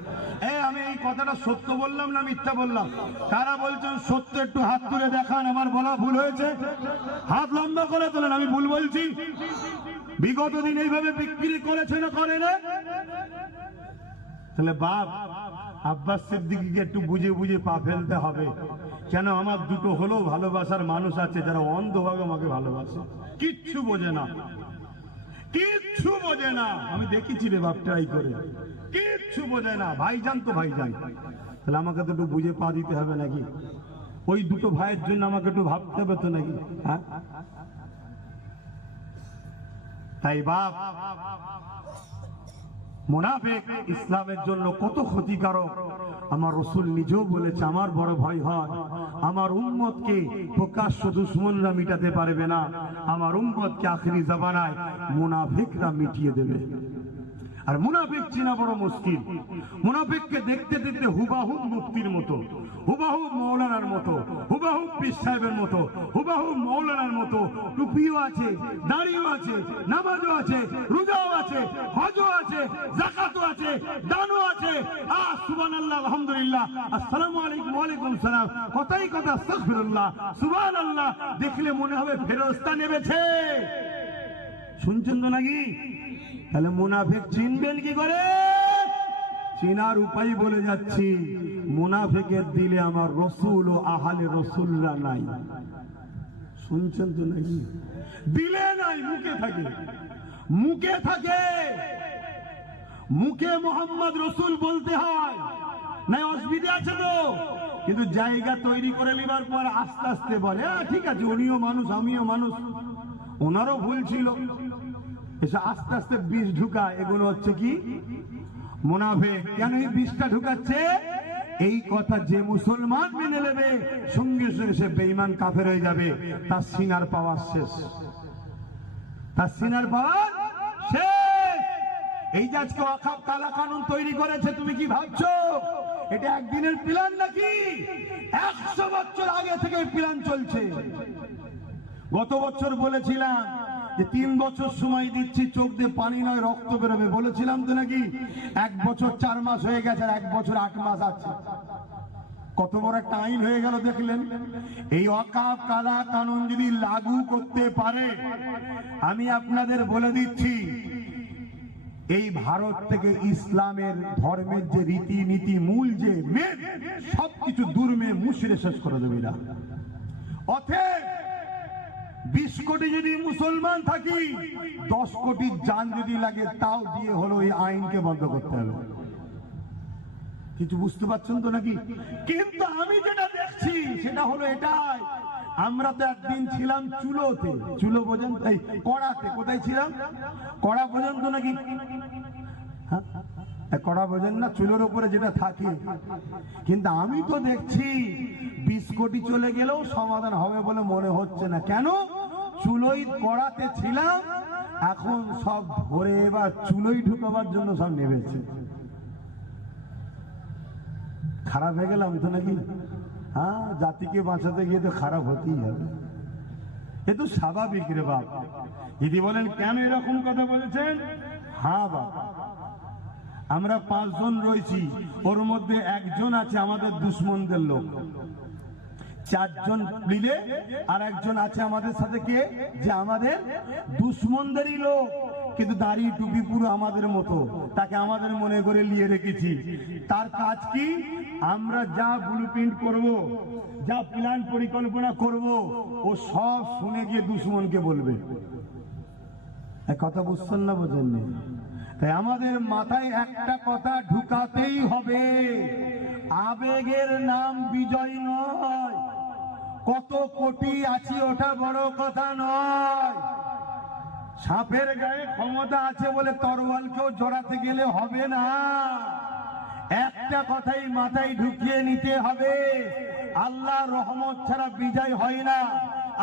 আমি এই কথাটা সত্য বললাম না মিথ্যা বললাম? কারা বলছেন সত্য একটু হাত তুলে দেখান। আমার বলা ভুল হয়েছে, হাত লম্বা করে তোলেন। আমি ভুল বলছি? বিগত দিন এইভাবে বিক্রি করেছে না করে না? তাহলে বাপ আব্বাস সিদ্দিকীকে একটু বুঝে বুঝে পা ফেলতে হবে। কেন, আমার দুটো হলেও ভালোবাসার মানুষ আছে যারা অন্ধভাবে আমাকে ভালোবাসে, কিচ্ছু বোঝে না, কিচ্ছু বোঝে না। আমি দেখেছি রে বাপ, ট্রাই করে, কিচ্ছু বোঝে না। ভাইজান তো ভাইজান, তাহলে আমাকে তো একটু বুঝে পা দিতে হবে নাকি? ওই দুটো ভাইয়ের জন্য আমাকে একটু ভাবতে হবে তো নাকি? হ্যাঁ, তাই বাপ মুনাফিক ইসলামের জন্য কত ক্ষতিকারক আমার রাসূল নিজেও বলেছে। আমার বড় ভয় হয় আমার উম্মতকে প্রকাশ্য দুশমনরা মিটাতে পারবে না, আমার উম্মতকে আখেরি জামানায় মুনাফিকরা মিটিয়ে দেবে। আর মুনাফিক চেনা বড় মুশকিল। মুনাফিককে দেখতে দেখতে হুবাহুব মুফতির মতো, হুবাহুব মৌলানার মতো, হুবাহুব পীর সাহেবের মতো, হুবাহুব মৌলানার মতো টুপিও আছে, দাড়িও আছে, নামাজও আছে, রোজাও আছে, হজও আছে, যাকাতও আছে, দানও আছে। সুবহানাল্লাহ, আলহামদুলিল্লাহ, আসসালামু আলাইকুম, ওয়া আলাইকুম সালাম, কথাই কথা আস্তাগফিরুল্লাহ, সুবহানাল্লাহ। দেখলে মনে হবে ফেরেশতা নেমেছে। শুনছেন তো নাকি? তাহলে মুনাফিক চিনবেন কি করে? চিনার উপায় বলে যাচ্ছি। মুনাফিকের দিলে আমার রসুল ও আহলে রসুলরা নাই। শুনছেন তো নাকি? দিলে নাই, মুখে থাকে, মুখে থাকে। মুখে মোহাম্মদ রসুল বলতে হয়, নাই অসুবিধা আছে তো? কিন্তু জায়গা তৈরি করে নেবার পর আস্তে আস্তে বলে ঠিক আছে, উনিও মানুষ আমিও মানুষ, ওনারও ভুল ছিল। এসে আস্তে আস্তে বিষ ঢুকায়। এগুলো হচ্ছে কি? মুনাফিক। কেন এই বিষটা ঢুকাচ্ছে? এই কথা যে মুসলমান মেনে নেবে সঙ্গে সঙ্গে সে বেঈমান কাফের হয়ে যাবে। তার সিনার পাওয়ার শেষ, তার সিনার পাওয়ার শেষ। এই যে আজকে ওয়াকফ কালা কানুন তৈরি করেছে, তুমি কি ভাবছো এটা একদিনের প্ল্যান নাকি? 100 বছর আগে থেকে প্ল্যান চলছে। গত বছর বলেছিলাম যে 3 বছর সময় দিচ্ছি, চোখ দিয়ে পানি নয় রক্ত বেরোবে, বলেছিলাম তো নাকি? 1 বছর 4 মাস হয়ে গেছে, আর 1 বছর 8 মাস আছে। কত বড় একটা আইন হয়ে গেল দেখলেন? এই ওয়াকফ কালা কানুন যদি লাগু করতে পারে, আমি আপনাদের বলে দিচ্ছি এই ভারত থেকে ইসলামের ধর্মের যে রীতিনীতি মূল যে মেন সবকিছু দুর্মে মুছড়ে শেষ করে দেবে এরা। অতএব 20 কোটি যদি মুসলমান থাকি, 10 কোটি জান যদি লাগে তাও দিয়ে হলো এই আইনকে বন্ধ করতে হবে। কিছু বুঝতে পারছেন তো নাকি? কিন্তু আমি যেটা দেখছি সেটা হলো এটাই। আমরা তো একদিন ছিলাম চুলোতে, চুলো বোঝেন? এই কড়াতে। কোথায় ছিলাম? কড়া বোঝেন তো নাকি? হ্যাঁ, কড়া বোঝেন না? চুলোর উপরে যেটা থাকে। কিন্তু আমি তো দেখছি 20 কোটি চলে গেলেও সমাধান হবে বলে মনে হচ্ছে না। কেন? চুলোই কড়াতে ছিলাম, এখন সব ধরে এবার চুলোই ঢুকাবার জন্য সব নেমেছে। খারাপ হয়ে গেলাম তো নাকি? হ্যাঁ, জাতিকে বাঁচাতে গিয়ে তো খারাপ হতেই হবে, এ তো স্বাভাবিক রে বাপ। দিদি বলেন কেন এরকম কথা বলেছেন? হ্যাঁ বাপ, আমরা 5 জন রয়েছি, ওর মধ্যে একজন আছে আমাদের দুশ্মনদের লোক, 4 জন মিলে আর একজন আছে আমাদের সাথে, কে? যে আমাদের দুশ্মনদেরই লোক, কিন্তু দাড়ি টুপি পুরো আমাদের মতো, তাকে আমাদের মনে করে নিয়ে রেখেছি। তার কাজ কি? আমরা যা ব্লুপ্রিন্ট করব, যা প্ল্যান পরিকল্পনা করব, ও সব শুনে গিয়ে দুশ্মনকে বলবে। এক কথা বুঝছেন না? বোঝেননি? তাই আমাদের মাথায় একটা কথা ঢুকাতেই হবে, আবেগের নাম বিজয় নয়। কত কোটি আছি ওটা বড় কথা নয়। সাপের গায়ে ক্ষমতা আছে বলে তরোয়ালকেও জড়াতে গেলে হবে না। একটা কথাই মাথায় ঢুকিয়ে নিতে হবে, আল্লাহর রহমত ছাড়া বিজয় হয় না,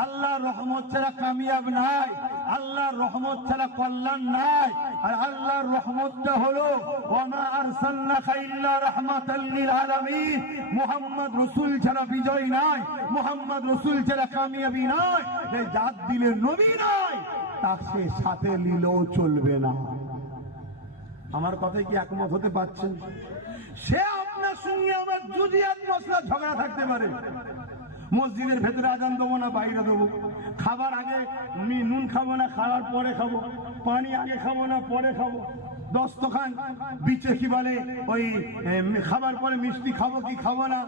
আল্লাহর রহমত ছাড়া কামিয়াব নাই, আল্লাহর রহমত ছাড়া কল্যাণ নাই। আর আল্লাহর রহমতটা হলো ওয়ামা আরসালনাকা ইল্লা রাহমাতাল লিল আলামিন। মুহাম্মদ রাসূল ছাড়া বিজয় নাই, মুহাম্মদ রাসূল ছাড়া কামিয়াবি নাই। এই জাত দিলে নবী নাই, তাকে সাথে নিলেও চলবে না। আমার কথায় কি একমত হতে পারছেন? সে আপনার সঙ্গে আমার জুদিয়াত মশলা ঝগড়া থাকতে পারে, মসজিদের ভেতরে আজান দেবো না বাইরে দেবো, খাবার আগে নুন খাবো না খাওয়ার পরে খাবো, পানি আগে খাবো না পরে খাবো, দস্তখান বিচে কি বলে ওই খাবার পরে মিষ্টি খাবো কি খাবো না,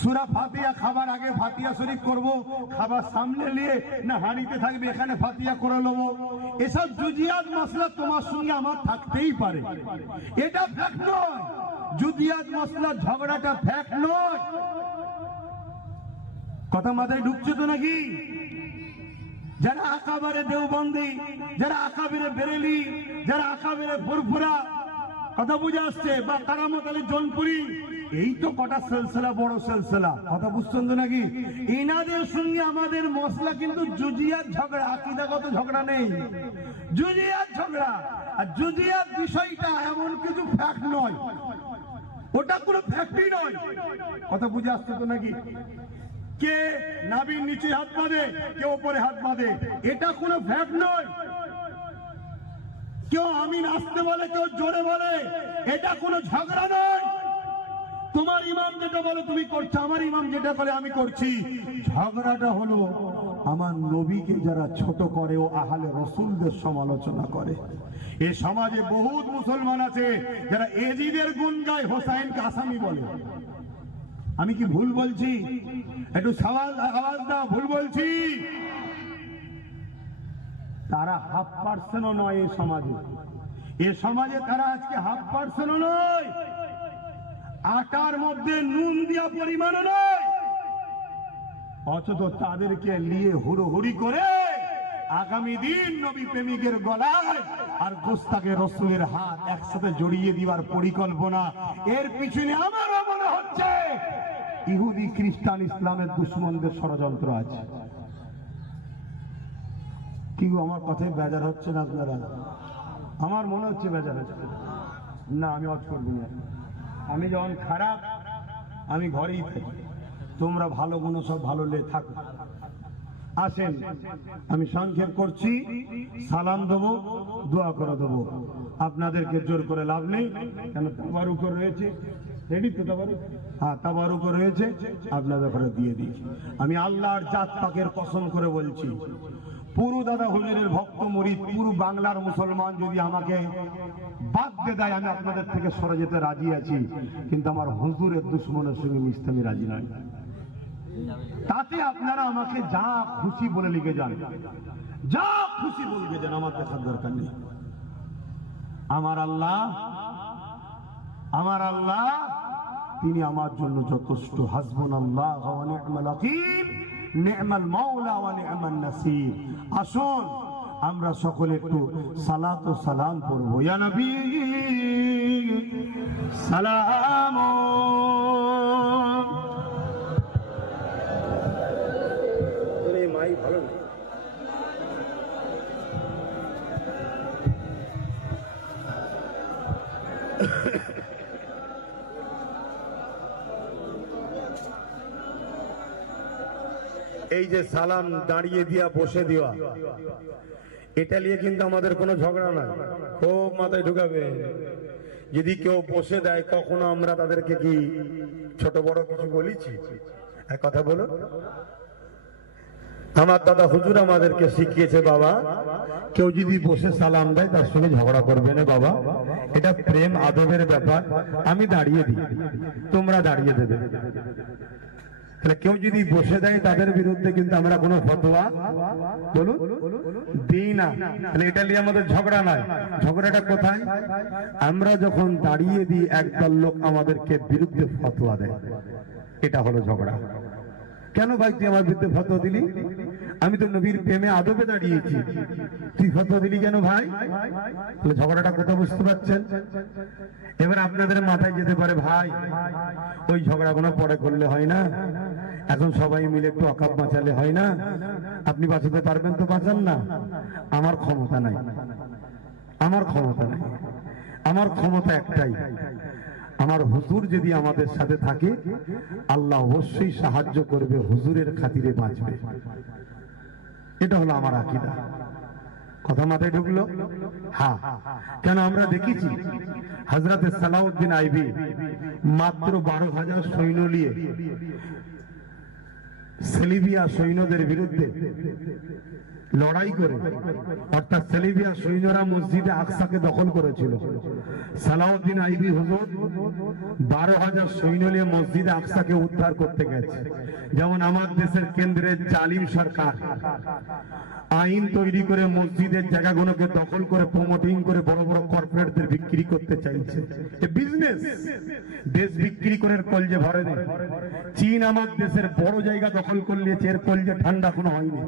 সূরা ফাতিহা খাবার আগে ফাতিহা শরীফ করব, খাবার সামনে নিয়ে না হাঁড়িতে থাকবে এখানে ফাতিহা করে নেবো, এসব জুজিয়াত মাসলা তোমার সঙ্গে আমার থাকতেই পারে, এটা ফ্যাক্ট নয়। জুজিয়াত মাসলা ঝগড়াটা ফ্যাক্ট নয়। কথা মাথায় ঢুকছে তো নাকি? যারা আকাবারে দেওবন্দি, যারা আকাবিরে বেরেলি, যারা আকাবিরে ফুরফুরা, কথা বুঝে আসছে, বা কারামত আলী জনপুরি, এই তো কটা সিলসিলা, বড় সিলসিলা, কথা বুঝছেন তো নাকি? এনাদের সঙ্গে আমাদের মশলা কিন্তু জুজিয়াত ঝগড়া, আকীদাগত ঝগড়া নেই, জুজিয়াত ঝগড়া। আর জুজিয়াত বিষয়টা এমন কিছু ফ্যাক্ট নয়, ওটা কোনো ফ্যাক্টই নয়। কথা বুঝে আসছে তো নাকি? কে নাভির নিচে হাত বাঁধে, কেউ উপরে হাত বাঁধে, এটা কোনো ফ্যাক্ট নয়। কেউ আমিন আসতে বলে, কেউ জোরে বলে, এটা কোনো ঝগড়া নয়। তোমার ইমাম যেটা বলে তুমি করছো, আমার ইমাম যেটা বলে আমি করছি। ঝগড়াটা হলো আমার নবীকে যারা ছোট করে ও আহলে রাসূলদের সমালোচনা করে। এই সমাজে বহুত মুসলমান আছে যারা এজিদের গুণ গায়, হোসাইনকে আসামি বলে। আমি কি ভুল বলছি? একটু আওয়াজ দাও, ভুল বলছি? তারা 1/2% নয় এই সমাজে, এ সমাজে তারা আজকে 1/2% নয়, আটার মধ্যে নুন দিয়া পরিমাণ নয়, অথচ তাদেরকে নিয়ে হুড়োহুড়ি করে আগামী দিন নবী প্রেমিকের গলায় আর গোস্তাকে রসুলের হাত একসাথে জড়িয়ে দিবার পরিকল্পনা। এর পিছনে আমারও মনে হচ্ছে ইহুদি খ্রিস্টান ইসলামের দুশ্মনদের ষড়যন্ত্র আছে। কি আমার কথায় বেজার হচ্ছে না আপনারা? আমার মনে হচ্ছে বেজার হচ্ছে না। আমি অজ করবো না, আমি যখন খারাপ আমি ঘরেই থাকি, তোমরা ভালো গুণ সব ভালো লে থাকো। আসেন, আমি সংক্ষেপ করছি, সালাম দেবো, দোয়া করে দেবো, আপনাদেরকে জোর করে লাভ নেই। কেন তাবারুক রয়েছে, রেডি তো তাবারুক? হ্যাঁ, তাবারুক রয়েছে, আপনাদের ঘরে দিয়ে দিই। আমি আল্লাহর জাত পাকের কসম করে বলছি, পুরো দাদা হুজুরের ভক্ত মুরিদ, পুরো বাংলার মুসলমান যদি আমাকে বাদ দিয়ে দেয়, আমি আপনাদের থেকে সরে যেতে রাজি আছি, কিন্তু আমার হুজুরের দুশ্মনের সঙ্গে মিশতে আমি রাজি নই। তাতে আপনারা আমাকে যা খুশি বলে লিখে যান, যা খুশি বলবে যান, আমার দেখার দরকার নেই। আমার আল্লাহ তিনি আমার জন্য যথেষ্ট। হাসবুনাল্লাহু ওয়া নি'মাল ওয়াকিল, নি'মাল মাওলা ওয়া নি'মান নাসির। আসুন আমরা সকলে একটু সালাত ও সালাম পড়ব। ইয়া নবী সালাম। ভালো না? এই যে সালাম দাঁড়িয়ে দিয়া বসে দেওয়া, এটা নিয়ে কিন্তু আমাদের কোনো ঝগড়া নাই, খুব মাথায় ঢুকাবে। যদি কেউ বসে দেয়, কখনো আমরা তাদেরকে কি ছোট বড় কিছু বলেছি? এক কথা বলো। আমার দাদা হুজুর আমাদেরকে শিখিয়েছে, বাবা কেউ যদি বসে সালাম দেয় তার সঙ্গে ঝগড়া করবে না বাবা, এটা প্রেম আদবের ব্যাপার। আমি দাঁড়িয়ে দিই, তোমরা দাঁড়িয়ে দেবে। তাহলে কেউ যদি বসে দেয় তাদের বিরুদ্ধে কিন্তু আমরা কোনো ফতোয়া বলুন দিই না। তাহলে এটা নিয়ে আমাদের ঝগড়া নাই। ঝগড়াটা কোথায়? আমরা যখন দাঁড়িয়ে দিই, একদল লোক আমাদেরকে বিরুদ্ধে ফতোয়া দেয়, এটা হলো ঝগড়া। কেন ভাই তুই আমার বিরুদ্ধে ফতোয়া দিলি? আমি তো নবীর প্রেমে আদবে দাঁড়িয়েছি, তুই ফতোয়া দিলি কেন ভাই? তাহলে ঝগড়াটা কোথায় বুঝতে পারছেন? এবার আপনাদের মাথায় যেতে পারে, ভাই ওই ঝগড়াগুলো পরে করলে হয় না, এখন সবাই মিলে একটু অকাপ বাঁচালে হয় না? আপনি বাঁচাতে পারবেন তো বাঁচান না। আমার ক্ষমতা নাই, আমার ক্ষমতা নাই। আমার ক্ষমতা একটাই, আমার হুজুর যদি আমাদের সাথে থাকে, আল্লাহ অবশ্যই সাহায্য করবে, হুজুরের খাতিরে বাঁচবে। এটা হলো আমার আকীদা। কথা মাথায় ঢুকলো? হ্যাঁ, কেন আমরা দেখেছি হযরত সালাউদ্দিন আইবি মাত্র 12,000 সৈন্য নিয়ে সেলিবিয়া সৈন্যদের বিরুদ্ধে লড়াই করে, অর্থাৎ সেলিবিয়া সৈন্যরা মসজিদে আকসাকে দখল করেছিল। সালাউদ্দিন আইবি হুজুর 12,000 সৈন্য নিয়ে মসজিদে আকসাকে উদ্ধার করতে গেছে। যেমন আমার দেশের কেন্দ্রের জালিম সরকার আইন তৈরি করে মসজিদের জায়গাগুলোকে দখল করে প্রমোটিং করে বড় বড় কর্পোরেটদের বিক্রি করতে চাইছে। বিজনেস, দেশ বিক্রি করে কলজে ভরে দেয়। চীন আমার দেশের বড় জায়গা দখল করে নিয়েছে, এর কলজে ঠান্ডা কোনো হয়নি,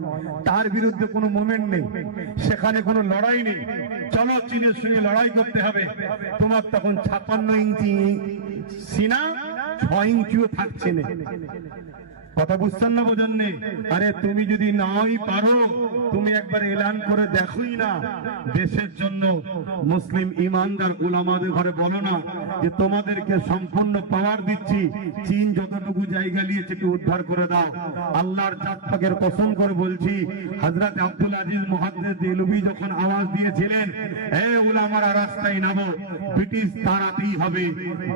তার বিরুদ্ধে কোনো মুভমেন্ট নেই, সেখানে কোনো লড়াই নেই। চলো চীনের সঙ্গে লড়াই করতে হবে। তোমার তখন 56 ইঞ্চি সিনা, 6 ইঞ্চিও থাকছে না। কথা বুঝছেন না, বোঝেন নেই? আরে তুমি যদি নাই পারো, তুমি একবার এলান করে দেখোই না, দেশের জন্য মুসলিম ইমানদার উলামাদের ঘরে বলো না যে তোমাদেরকে সম্পূর্ণ পাওয়ার দিচ্ছি, চীন যতটুকু জায়গা নিয়েছে একটু উদ্ধার করে দাও। আল্লাহর জাত পাকের কসম করে বলছি, হযরত আব্দুল আজিজ মুহাদ্দিস দেলভি যখন আওয়াজ দিয়েছিলেন, হে উলামারা রাস্তায় নামো, ব্রিটিশ তাড়াতেই হবে,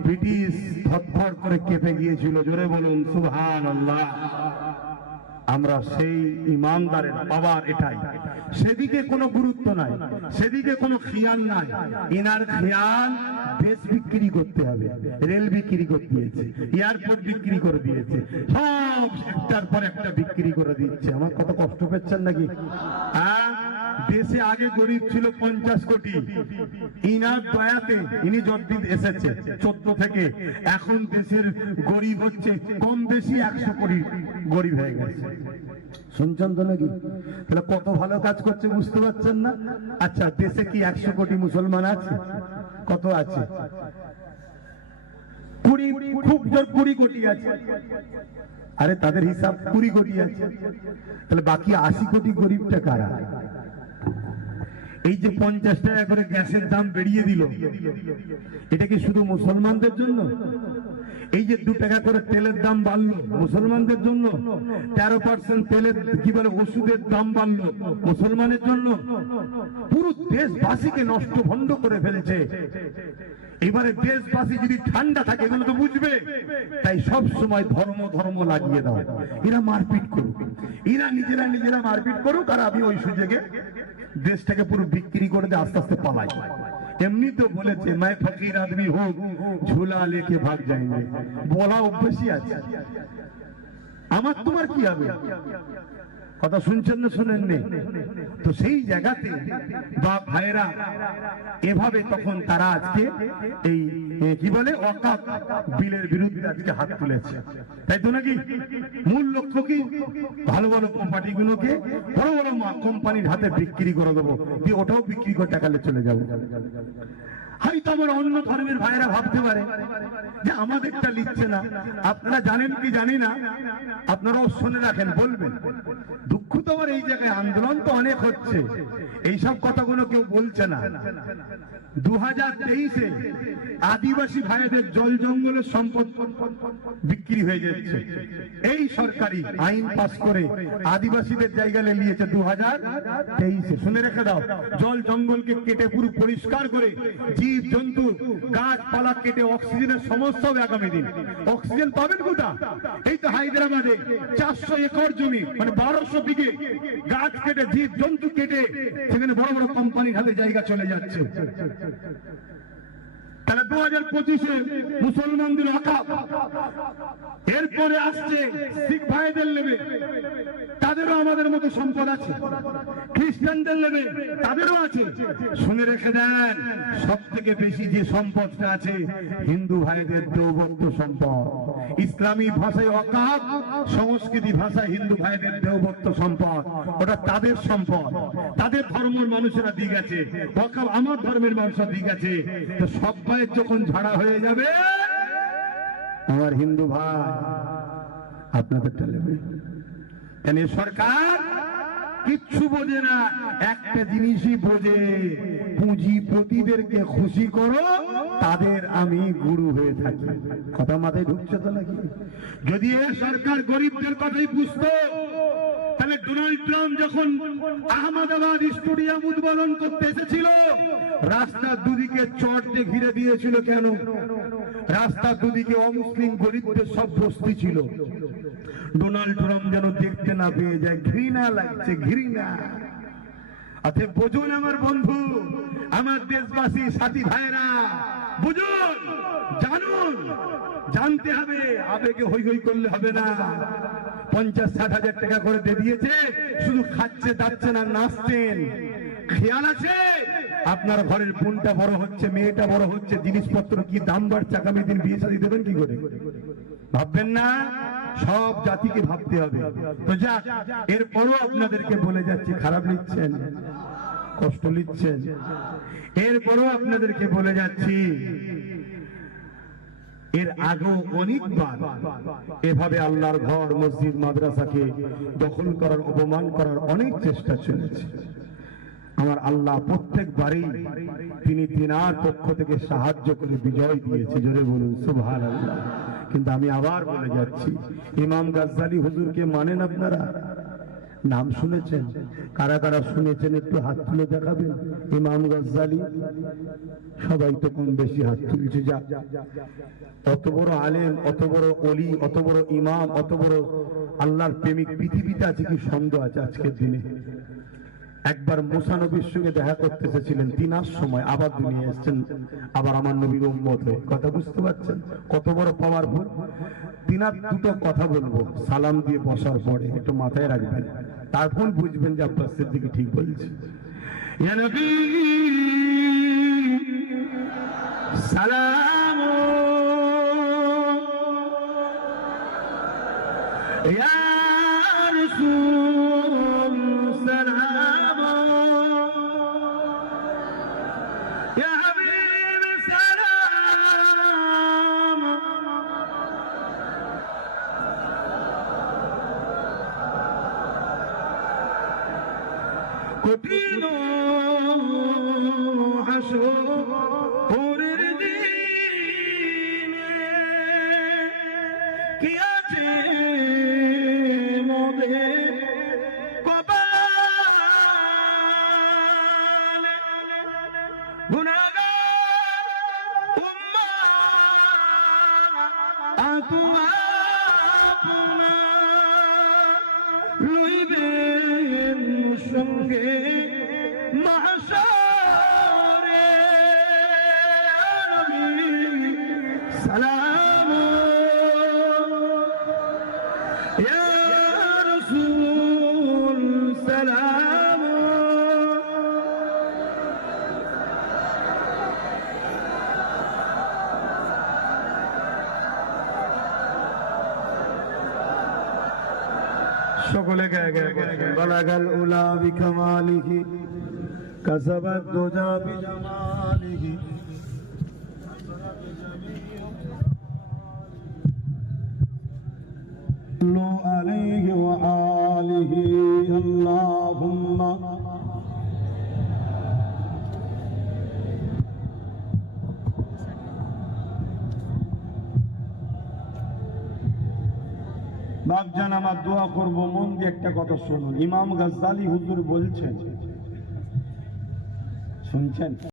ব্রিটিশ থরথর করে কেঁপে গিয়েছিল। জোরে বলুন সুবহানাল্লাহ। আমরা সেই ইমানদারের পাওয়ার এটাই, সেদিকে কোনো গুরুত্ব নাই, সেদিকে কোনো খেয়াল নাই। ইনার খেয়াল দেশ বিক্রি করতে হবে, রেল বিক্রি করে দিয়েছে, এয়ারপোর্ট বিক্রি করে দিয়েছে, সব একটার পর একটা বিক্রি করে দিচ্ছে। আমার কত কষ্ট পেচ্ছেন নাকি? দেশে আগে গরিব ছিল 50 কোটি, ইনার দয়াতে ইনি যতদিন এসেছে 14 থেকে, এখন দেশের গরিব হচ্ছে কম বেশি 100 কোটি গরিব হয়ে গেছে। শুনছেন তো নাকি? তাহলে কত ভালো কাজ করছে বুঝতে পারছেন না? আচ্ছা, দেশে কি 100 কোটি মুসলমান আছে? কত আছে? 20, খুব জোর 20 কোটি আছে। আরে তাদের হিসাব 20 কোটি আছে, তাহলে বাকি 80 কোটি গরিবটা কারা? এই যে 50 টাকা করে গ্যাসের দাম বেরিয়ে দিল, এটা কি শুধু মুসলমানদের জন্য? এই যে 2 টাকা করে তেলের দাম বাড়লো মুসলমানদের জন্য? 13% তেলের কি বলে ওষুধের দাম বাড়লো মুসলমানের জন্য? পুরো দেশবাসীকে নষ্ট ভণ্ড করে ফেলছে। এবারে দেশবাসী যদি ঠান্ডা থাকে, এগুলো তো বুঝবে, তাই সব সময় ধর্ম ধর্ম লাগিয়ে দাও। এরা মারপিট করুক, এরা নিজেরা মারপিট করুক, আর আমি ওই সুযোগে দেশটাকে পুরো বিক্রি করে দিয়ে আস্তে আস্তে পালাই। এমনি তো বলেছে, मैं फकीर आदमी हूं, झूला लेके भाग जाएंगे, বলা অভ্যাসই আছে। আমার তোমার কি হবে? কথা শুনছেন না শুনেন নে? তো সেই জায়গাতে বাপ ভাইরা এভাবে তখন তারা আজকে এই কি বলে ওয়াকাফ বিলের বিরুদ্ধে আজকে হাত তুলেছে, তাই তো নাকি? মূল লক্ষ্য কি? ভালো ভালো কোম্পানিগুলোকে বড় বড় কোম্পানির হাতে বিক্রি করে দেবো, দিয়ে ওটাও বিক্রি করে টাকালে চলে যাবো। হয়তো আমার অন্য ধর্মের ভাইরা ভাবতে পারে যে আমাদেরটা লিখছে না। আপনারা জানেন কি জানি না, আপনারাও শুনে রাখেন, বলবেন। দুঃখ তো আমার এই জায়গায়, আন্দোলন তো অনেক হচ্ছে, এইসব কথাগুলো কেউ বলছে না। 2023-এ আদিবাসী ভাইদের জল জঙ্গলের সম্পদ বিক্রি হয়ে যাচ্ছে। এই সরকারি আইন পাস করে আদিবাসীদের জায়গা নিয়েছে 2023-এ। শুনে রেখে দাও, জল জঙ্গলকে কেটে পুরো পরিষ্কার করে জীব জন্তু গাছপালা কেটে অক্সিজেনের সমস্যা হবে আগামী দিন। অক্সিজেন পাবেন কোথা? এই তো হায়দ্রাবাদে 400 একর জমি, মানে 1200 বিঘে গাছ কেটে জীব জন্তু কেটে সেখানে বড় বড় কোম্পানির হাতে জায়গা চলে যাচ্ছে। তাহলে 2025-এ মুসলমানদের ওয়াকাফ, এরপরে আসছে শিখ ভাইদের নেবে, তাদেরও আমাদের মতো সম্পদ আছে, খ্রিস্টানদের নেবে, তাদেরও আছে। শুনে রেখে দেন, সব থেকে বেশি যে সম্পদটা আছে হিন্দু ভাইদের দেওবন্দ সম্পদ। ইসলামী ভাষায় ওয়াকাফ, সংস্কৃতি ভাষায় হিন্দু ভাইদের দেওবন্দ সম্পদ, ওটা তাদের সম্পদ, তাদের ধর্মের মানুষেরা দিয়ে গেছে। ওয়াকাফ আমার ধর্মের মানুষরা দিয়ে গেছে। তো সব ভাইয়ের যখন ঝাড়া হয়ে যাবে, আমার হিন্দু ভাই আপনাদেরটা নেবে। কেন সরকার কিচ্ছু বোঝে না, একটা জিনিসই বোঝে, পুঁজিপতিদেরকে খুশি করো, তাদের আমি গুরু হয়ে থাকি। কথা মাথায় ঢুকছে তো নাকি? যদি এ সরকার গরিবদের কথাই বুঝতো, তাহলে ডোনাল্ড ট্রাম্প যখন আহমেদাবাদ স্টেডিয়াম উদ্বোধন করতে এসেছিল, রাস্তার দুদিকে চট দিয়ে ঘিরে দিয়েছিল। কেন? রাস্তার দুদিকে অমুসলিম গরিবদের সব বস্তি ছিল। ডোনাল্ড ট্রাম্প যেন দেখতে না পেয়ে যায়, ঘৃণা লাগছে, ঘৃণা। অতএব বুঝুন আমার বন্ধু, আমার দেশবাসী সাথী ভাইরা, বুঝুন, জানুন, জানতে হবে, আবেগে হই হই করলে হবে না। 50-60 হাজার টাকা করে দিয়ে দিয়েছে, শুধু খাচ্ছে যাচ্ছেন আর নাচছেন। খেয়াল আছে আপনার ঘরের বোনটা বড় হচ্ছে, মেয়েটা বড় হচ্ছে, জিনিসপত্র কি দাম বাড়ছে, আগামী দিন বিয়ে শাদী দেবেন কি করে? ভাববেন না? সব জাতিকে ভাবতে হবে। তো যাক, এরপরও আপনাদেরকে বলে যাচ্ছি, খারাপ নিচ্ছেন, কষ্ট নিচ্ছেন, এরপরও আপনাদেরকে বলে যাচ্ছি, এর আগেও অনেকবার এভাবে আল্লাহর ঘর, মসজিদ, মাদ্রাসাকে দখল করার, অপমান করার অনেক চেষ্টা চলেছে। আমার আল্লাহ প্রত্যেকবারই তিনি তিনার পক্ষ থেকে সাহায্য করে বিজয় দিয়েছে, জোরে বলুন সুবহানাল্লাহ। কিন্তু আমি আবার বলে যাচ্ছি, ইমাম গাজ্জালি হুজুরকে মানেন আপনারা? নাম শুনেছেন? কারা কারা শুনেছেন একটু হাত তুলে দেখাবেন। ইমাম গাজ্জালি, সবাই তো কম বেশি হাত তুলছে। যা, অত বড় আলেম, অত বড় ওলি, অত বড় ইমাম, অত বড় আল্লাহর প্রেমিক পৃথিবীতে আছে কি সন্দেহ আছে আজকের দিনে? একবার মুসা নবীর সঙ্গে দেখা করতে এসেছিলেন, তিনার সময় আবার দুনিয়া এসেছেন, আবার আমার নবীর উম্মত হয়ে। কথা বুঝতে পারছেন কত বড় পাওয়ারফুল? তিনার দুটো কথা বলবো সালাম দিয়ে বসার পরে, একটু মাথায় রাখবেন, তারপর বুঝবেন যে আব্বাস সিদ্দিকী ঠিক বলছে। ইয়া নবী সালাম, ইয়া রাসূল সালাম, ইয়া হাবিব সালাম। কঠিন হাসরের দিনে কি আছে মোদের কপালে, গুনাহগার উম্মাহ আতু আপনা লইবেন সঙ্গে মাহশরে। নবী সালাম, ইয়া রাসূল সালাম। সকলে গায়ে গায়ে বলেন, বালাগাল উলা বিকামালিহি কাসাবাত দুজা বিজামালিহি। সাল্লু আলাইহি ওয়া আলিহি আল্লাহুম্মা বাপজান, আমার দোয়া করবো, মন দিয়ে একটা কথা শুনুন। ইমাম গাজ্জালি হুজুর বলছেন, শুনছেন?